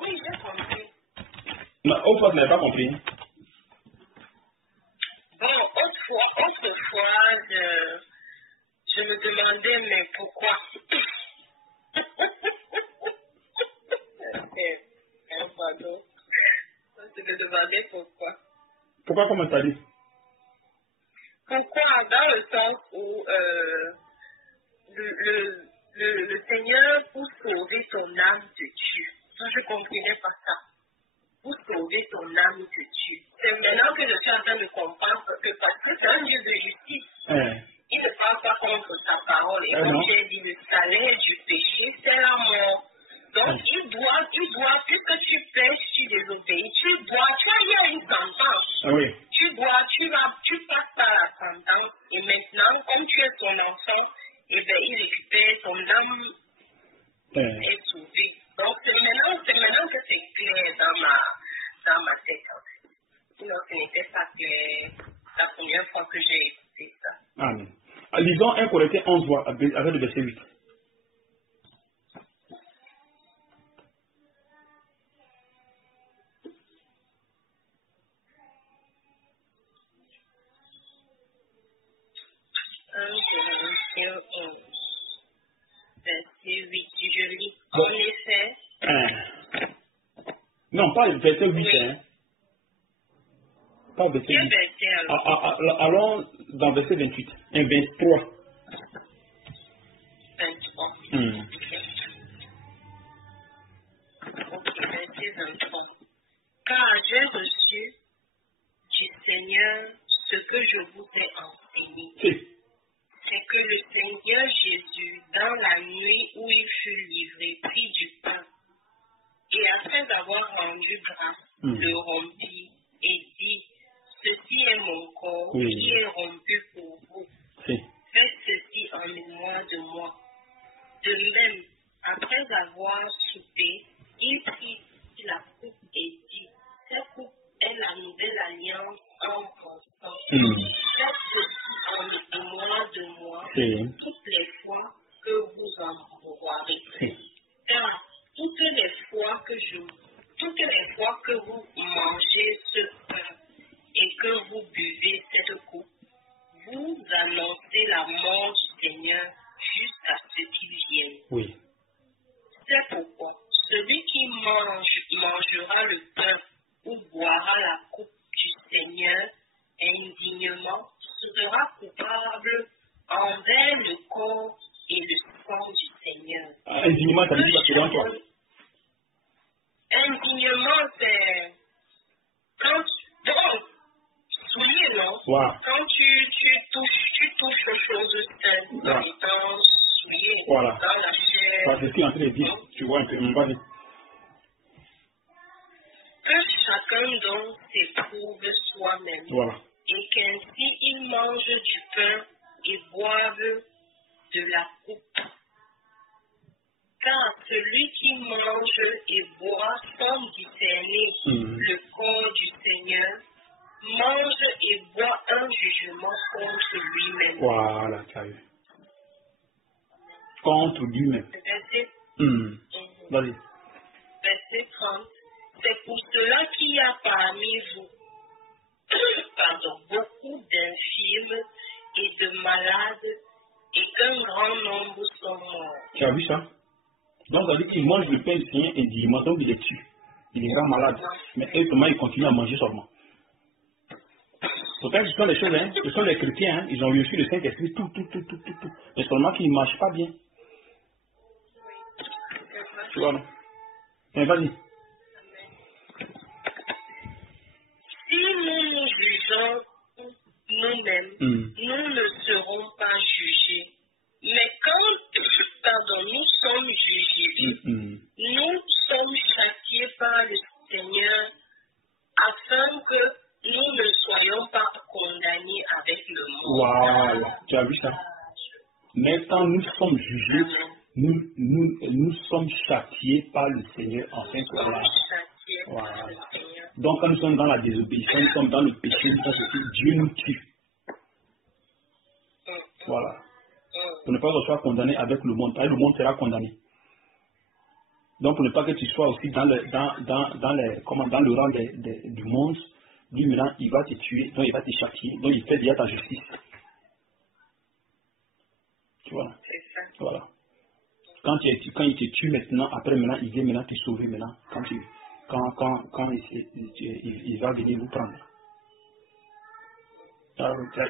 Oui, j'ai compris. Non, autrefois, tu n'avais pas compris. Bon, autrefois, je me demandais, mais pourquoi? Pardon. Je me demandais pourquoi. Pourquoi, comment tu as dit? Pourquoi? Dans le sens où le Seigneur, pour sauver ton âme, te tue. Ça, je ne comprenais pas ça. Pour sauver ton âme, te tue. C'est maintenant que je suis en train de comprendre parce que c'est un Dieu de justice. Il ne parle pas contre sa parole. Et comme j'ai dit, le salaire du péché, c'est la mort. Donc, il doit, puisque tu pêches, tu désobéis, il y a une sentence. Oui. Tu passes par la sentence. Et maintenant, comme tu es son enfant, eh bien, il récupère ton âme est sauvée. Donc, c'est maintenant que c'est clair dans ma tête. Sinon, ce n'était pas clair la première fois que j'ai écouté ça. Amen. Lisons 1 Corinthiens 11, avec le verset 8. Verset 8, je lis. En effet. Non, pas le verset 8. Hein. Pas le verset 8. Allons dans le verset 28. 23. 23. Ok, verset 23. Car j'ai reçu du Seigneur ce que je vous ai enseigné. C'est que le Seigneur Jésus, dans la nuit où il fut livré, prit du pain. Et à après avoir rendu grâce, le rompit et dit, ceci est mon corps qui est rompu pour vous. Faites ceci en mémoire de moi. De même, après avoir soupé, il prit la coupe et dit, cette coupe est la nouvelle alliance en mon sang. Faites ceci en mémoire de moi toutes les fois que vous en boirez. Car toutes les fois que vous mangez ce pain et que vous buvez cette coupe, vous annoncez la mort du Seigneur jusqu'à ce qu'il vienne. C'est pourquoi celui qui mangera le pain ou boira la coupe du Seigneur indignement sera coupable envers le corps et le sang du Seigneur. Indignement, ça veut dire que toi. Indignement, c'est quand souillé, non? Quand tu touches aux choses saines, en étant souillé dans la chair. C'est ce qui est en train de dire. Tu vois un peu, que chacun donc s'éprouve soi-même. Et qu'ainsi il mange du pain et boive de la coupe. Car celui qui mange et boit sans discerner le corps du Seigneur mange et boit un jugement contre lui-même. Voilà, tu as vu. Contre lui-même. Vas-y. Verset 30. C'est pour cela qu'il y a parmi vous beaucoup d'infirmes et de malades et qu'un grand nombre sont morts. Tu as vu ça? Donc, ça veut dire qu'il mange le pain du Seigneur indignement, donc il est tue. Il est grand malade. Mais eux, comment ils continuent à manger seulement? Pourtant, ce sont les choses, ce sont les chrétiens, ils ont reçu le Saint-Esprit, tout. Mais seulement qu'ils ne marchent pas bien. Tu vois, non? Mais vas-y. Si nous nous jugeons nous-mêmes, nous ne serons pas jugés. Mais quand nous sommes jugés, nous sommes châtiés par le Seigneur afin que nous ne soyons pas condamnés avec le monde. Voilà, tu as vu ça? Mais quand nous sommes jugés, nous sommes châtiés par le Seigneur afin que voilà. Donc quand nous sommes dans la désobéissance, nous sommes dans le péché, Dieu nous tue. Voilà. Pour ne pas que tu sois condamné avec le monde. Le monde sera condamné. Donc pour ne pas que tu sois aussi dans le rang du monde, lui maintenant il va te tuer, donc il va te châtier, donc il fait déjà ta justice. Tu vois? Voilà. Quand il te tue maintenant, après maintenant, il vient maintenant te sauver maintenant. Quand il va venir vous prendre.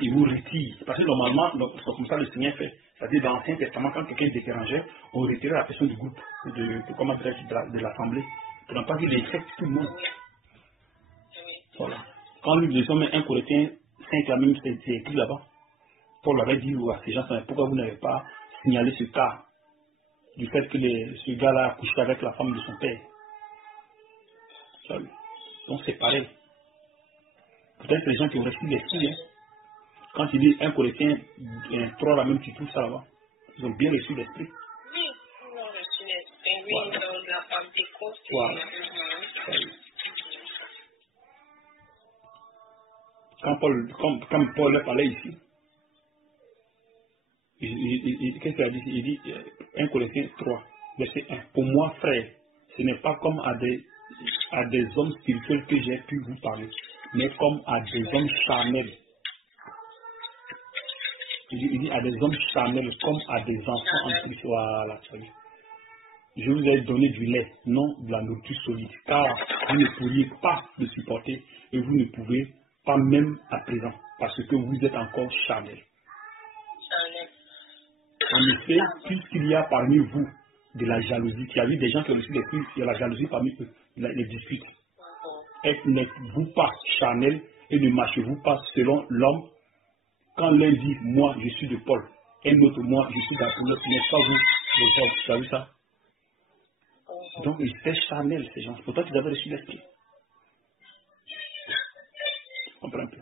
Il vous retire. Parce que normalement, c'est comme ça le Seigneur fait. C'est-à-dire dans l'Ancien Testament, quand quelqu'un est dérangeait, on retirait la personne du groupe, de l'assemblée. Pour ne pas qu'il infecte tout le monde. Voilà. Quand nous lisons 1 Corinthiens 5, la même, c'est écrit là-bas. Paul avait dit à ces gens, pourquoi vous n'avez pas signalé ce cas du fait que ce gars-là a couché avec la femme de son père. Donc c'est pareil. Peut-être les gens qui ont reçu l'esprit, hein. Quand tu dis 1 Corinthiens 3, la même, tu trouves ça là-bas. Ils ont bien reçu l'esprit. Oui, ils ont reçu l'esprit. Oui, dans la Pentecôte. Voilà. Quand Paul parlait ici, qu'est-ce qu'il a dit? Il dit 1 Corinthiens 3, verset 1. Pour moi, frère, ce n'est pas comme à des hommes spirituels que j'ai pu vous parler, mais comme à des hommes charnels. Il dit à des hommes charnels, comme à des enfants en Christ. Voilà, tu vois. Je vous ai donné du lait, non de la nourriture solide, car vous ne pourriez pas le supporter et vous ne pouvez pas même à présent, parce que vous êtes encore charnel. En effet, puisqu'il y a parmi vous de la jalousie, il y a eu des gens qui ont reçu des coups, il y a la jalousie parmi eux, les disputes. N'êtes-vous pas charnel et ne marchez-vous pas selon l'homme? Quand l'un dit, moi je suis de Paul, et l'autre, moi je suis d'Apollos, n'est-ce pas vous, les hommes? Tu as vu ça? Donc, ils étaient charnels, ces gens. Pourtant, ils avaient reçu l'esprit. Tu comprends un peu?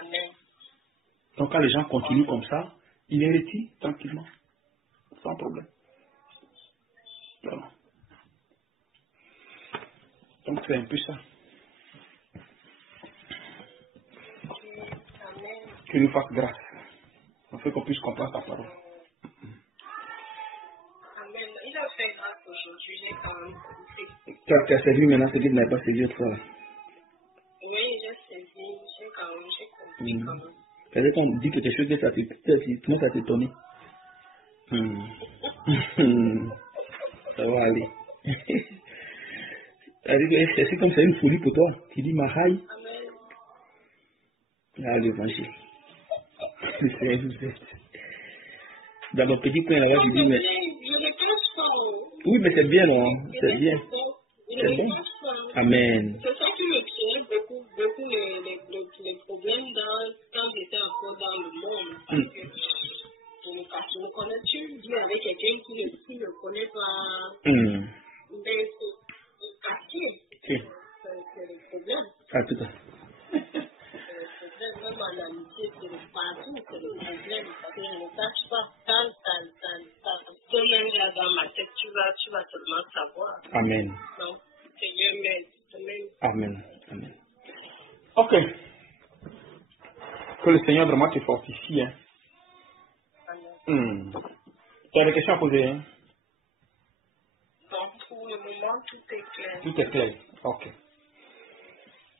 Amen. Donc, quand les gens continuent comme ça, ils les retirent tranquillement, sans problème. Voilà. Donc, c'est un peu ça. Amen. Que nous fasse grâce. On fait qu'on puisse comprendre ta parole. Amen. Il a fait grâce aujourd'hui, j'ai quand même compris. Tu as servi maintenant, c'est que tu n'as pas servi autrefois. Oui, j'ai saisi, j'ai compris quand même. C'est-à-dire qu'on dit quelque chose que ça t'étonne. Ça va aller. C'est comme c'est une folie pour toi. Tu dis Mahaï. Amen. Là, l'évangile. Dans mon petit coin là-bas, je dis, mais. Oui, mais c'est bien, non? C'est bien. C'est bon. Amen. C'est ça qui me créait beaucoup les problèmes quand j'étais encore dans le monde. Parce que je me connais, tu dis avec quelqu'un qui ne connaît pas. Mais c'est caché. C'est le problème. Ah, tout à fait. Même en amitié, c'est le partout, c'est le problème. Parce que je ne sache pas. Quand toi-même là dans ma tête, tu vas seulement savoir. Amen. Donc, Seigneur m'aide. Amen. Amen. Ok. Que le Seigneur vraiment te fortifie. Hein. Amen. Tu as des questions à poser, hein? Donc, pour le moment, tout est clair. Tout est clair. Ok.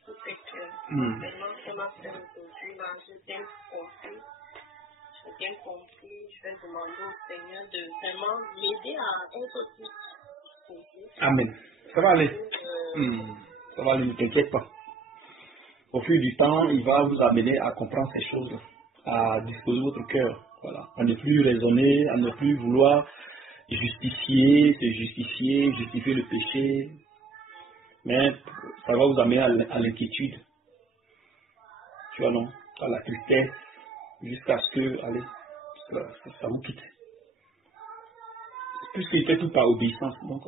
Tout est clair. Maintenant, ce matin, aujourd'hui, là, j'ai bien compris. Je vais demander au Seigneur de vraiment m'aider à être plus posé. Amen. Ça va aller. Ça va aller, ne t'inquiète pas. Au fil du temps, il va vous amener à comprendre ces choses, à disposer votre cœur. Voilà. À ne plus raisonner, à ne plus vouloir justifier le péché. Mais ça va vous amener à l'inquiétude. Tu vois, non? À la tristesse, jusqu'à ce que, allez, ça vous quitte. Puisqu'il fait tout par obéissance. Donc,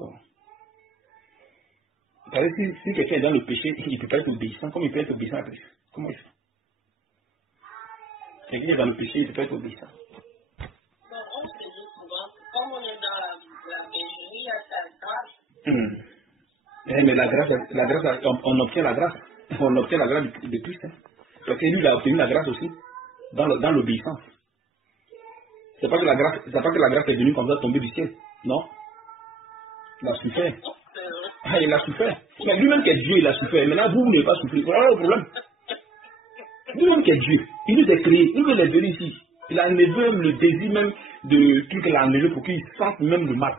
si quelqu'un est dans le péché, il ne peut pas être obéissant. Comment il peut être obéissant après? Comment il fait? Quelqu'un est dans le péché, il ne peut pas être obéissant. On se dit souvent, comme on est dans la bergerie, il y a sa grâce. Mais la grâce, on obtient la grâce. On obtient la grâce de Christ. Hein. Parce que lui, il a obtenu la grâce aussi, dans l'obéissance. C'est pas que la grâce est venue comme ça tomber du ciel. Non. Il a souffert. Il a souffert. Mais lui-même qui est Dieu, il a souffert. Maintenant, vous n'avez pas souffert. Voilà le problème. Lui-même qui est Dieu, il nous a créés, il nous est venu ici. Il a enlevé même le désir même de tout qu'il a enlevé pour qu'il sente même le mal.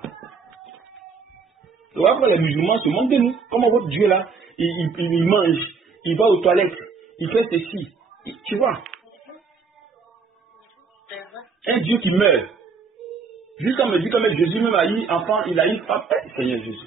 Donc après les musulmans se moquent de nous. Comment votre Dieu là, il mange, il va aux toilettes, il fait ceci. Tu vois? Un Dieu qui meurt. Jusqu'à me dire que Jésus même a eu enfant, il a eu papa, Seigneur Jésus.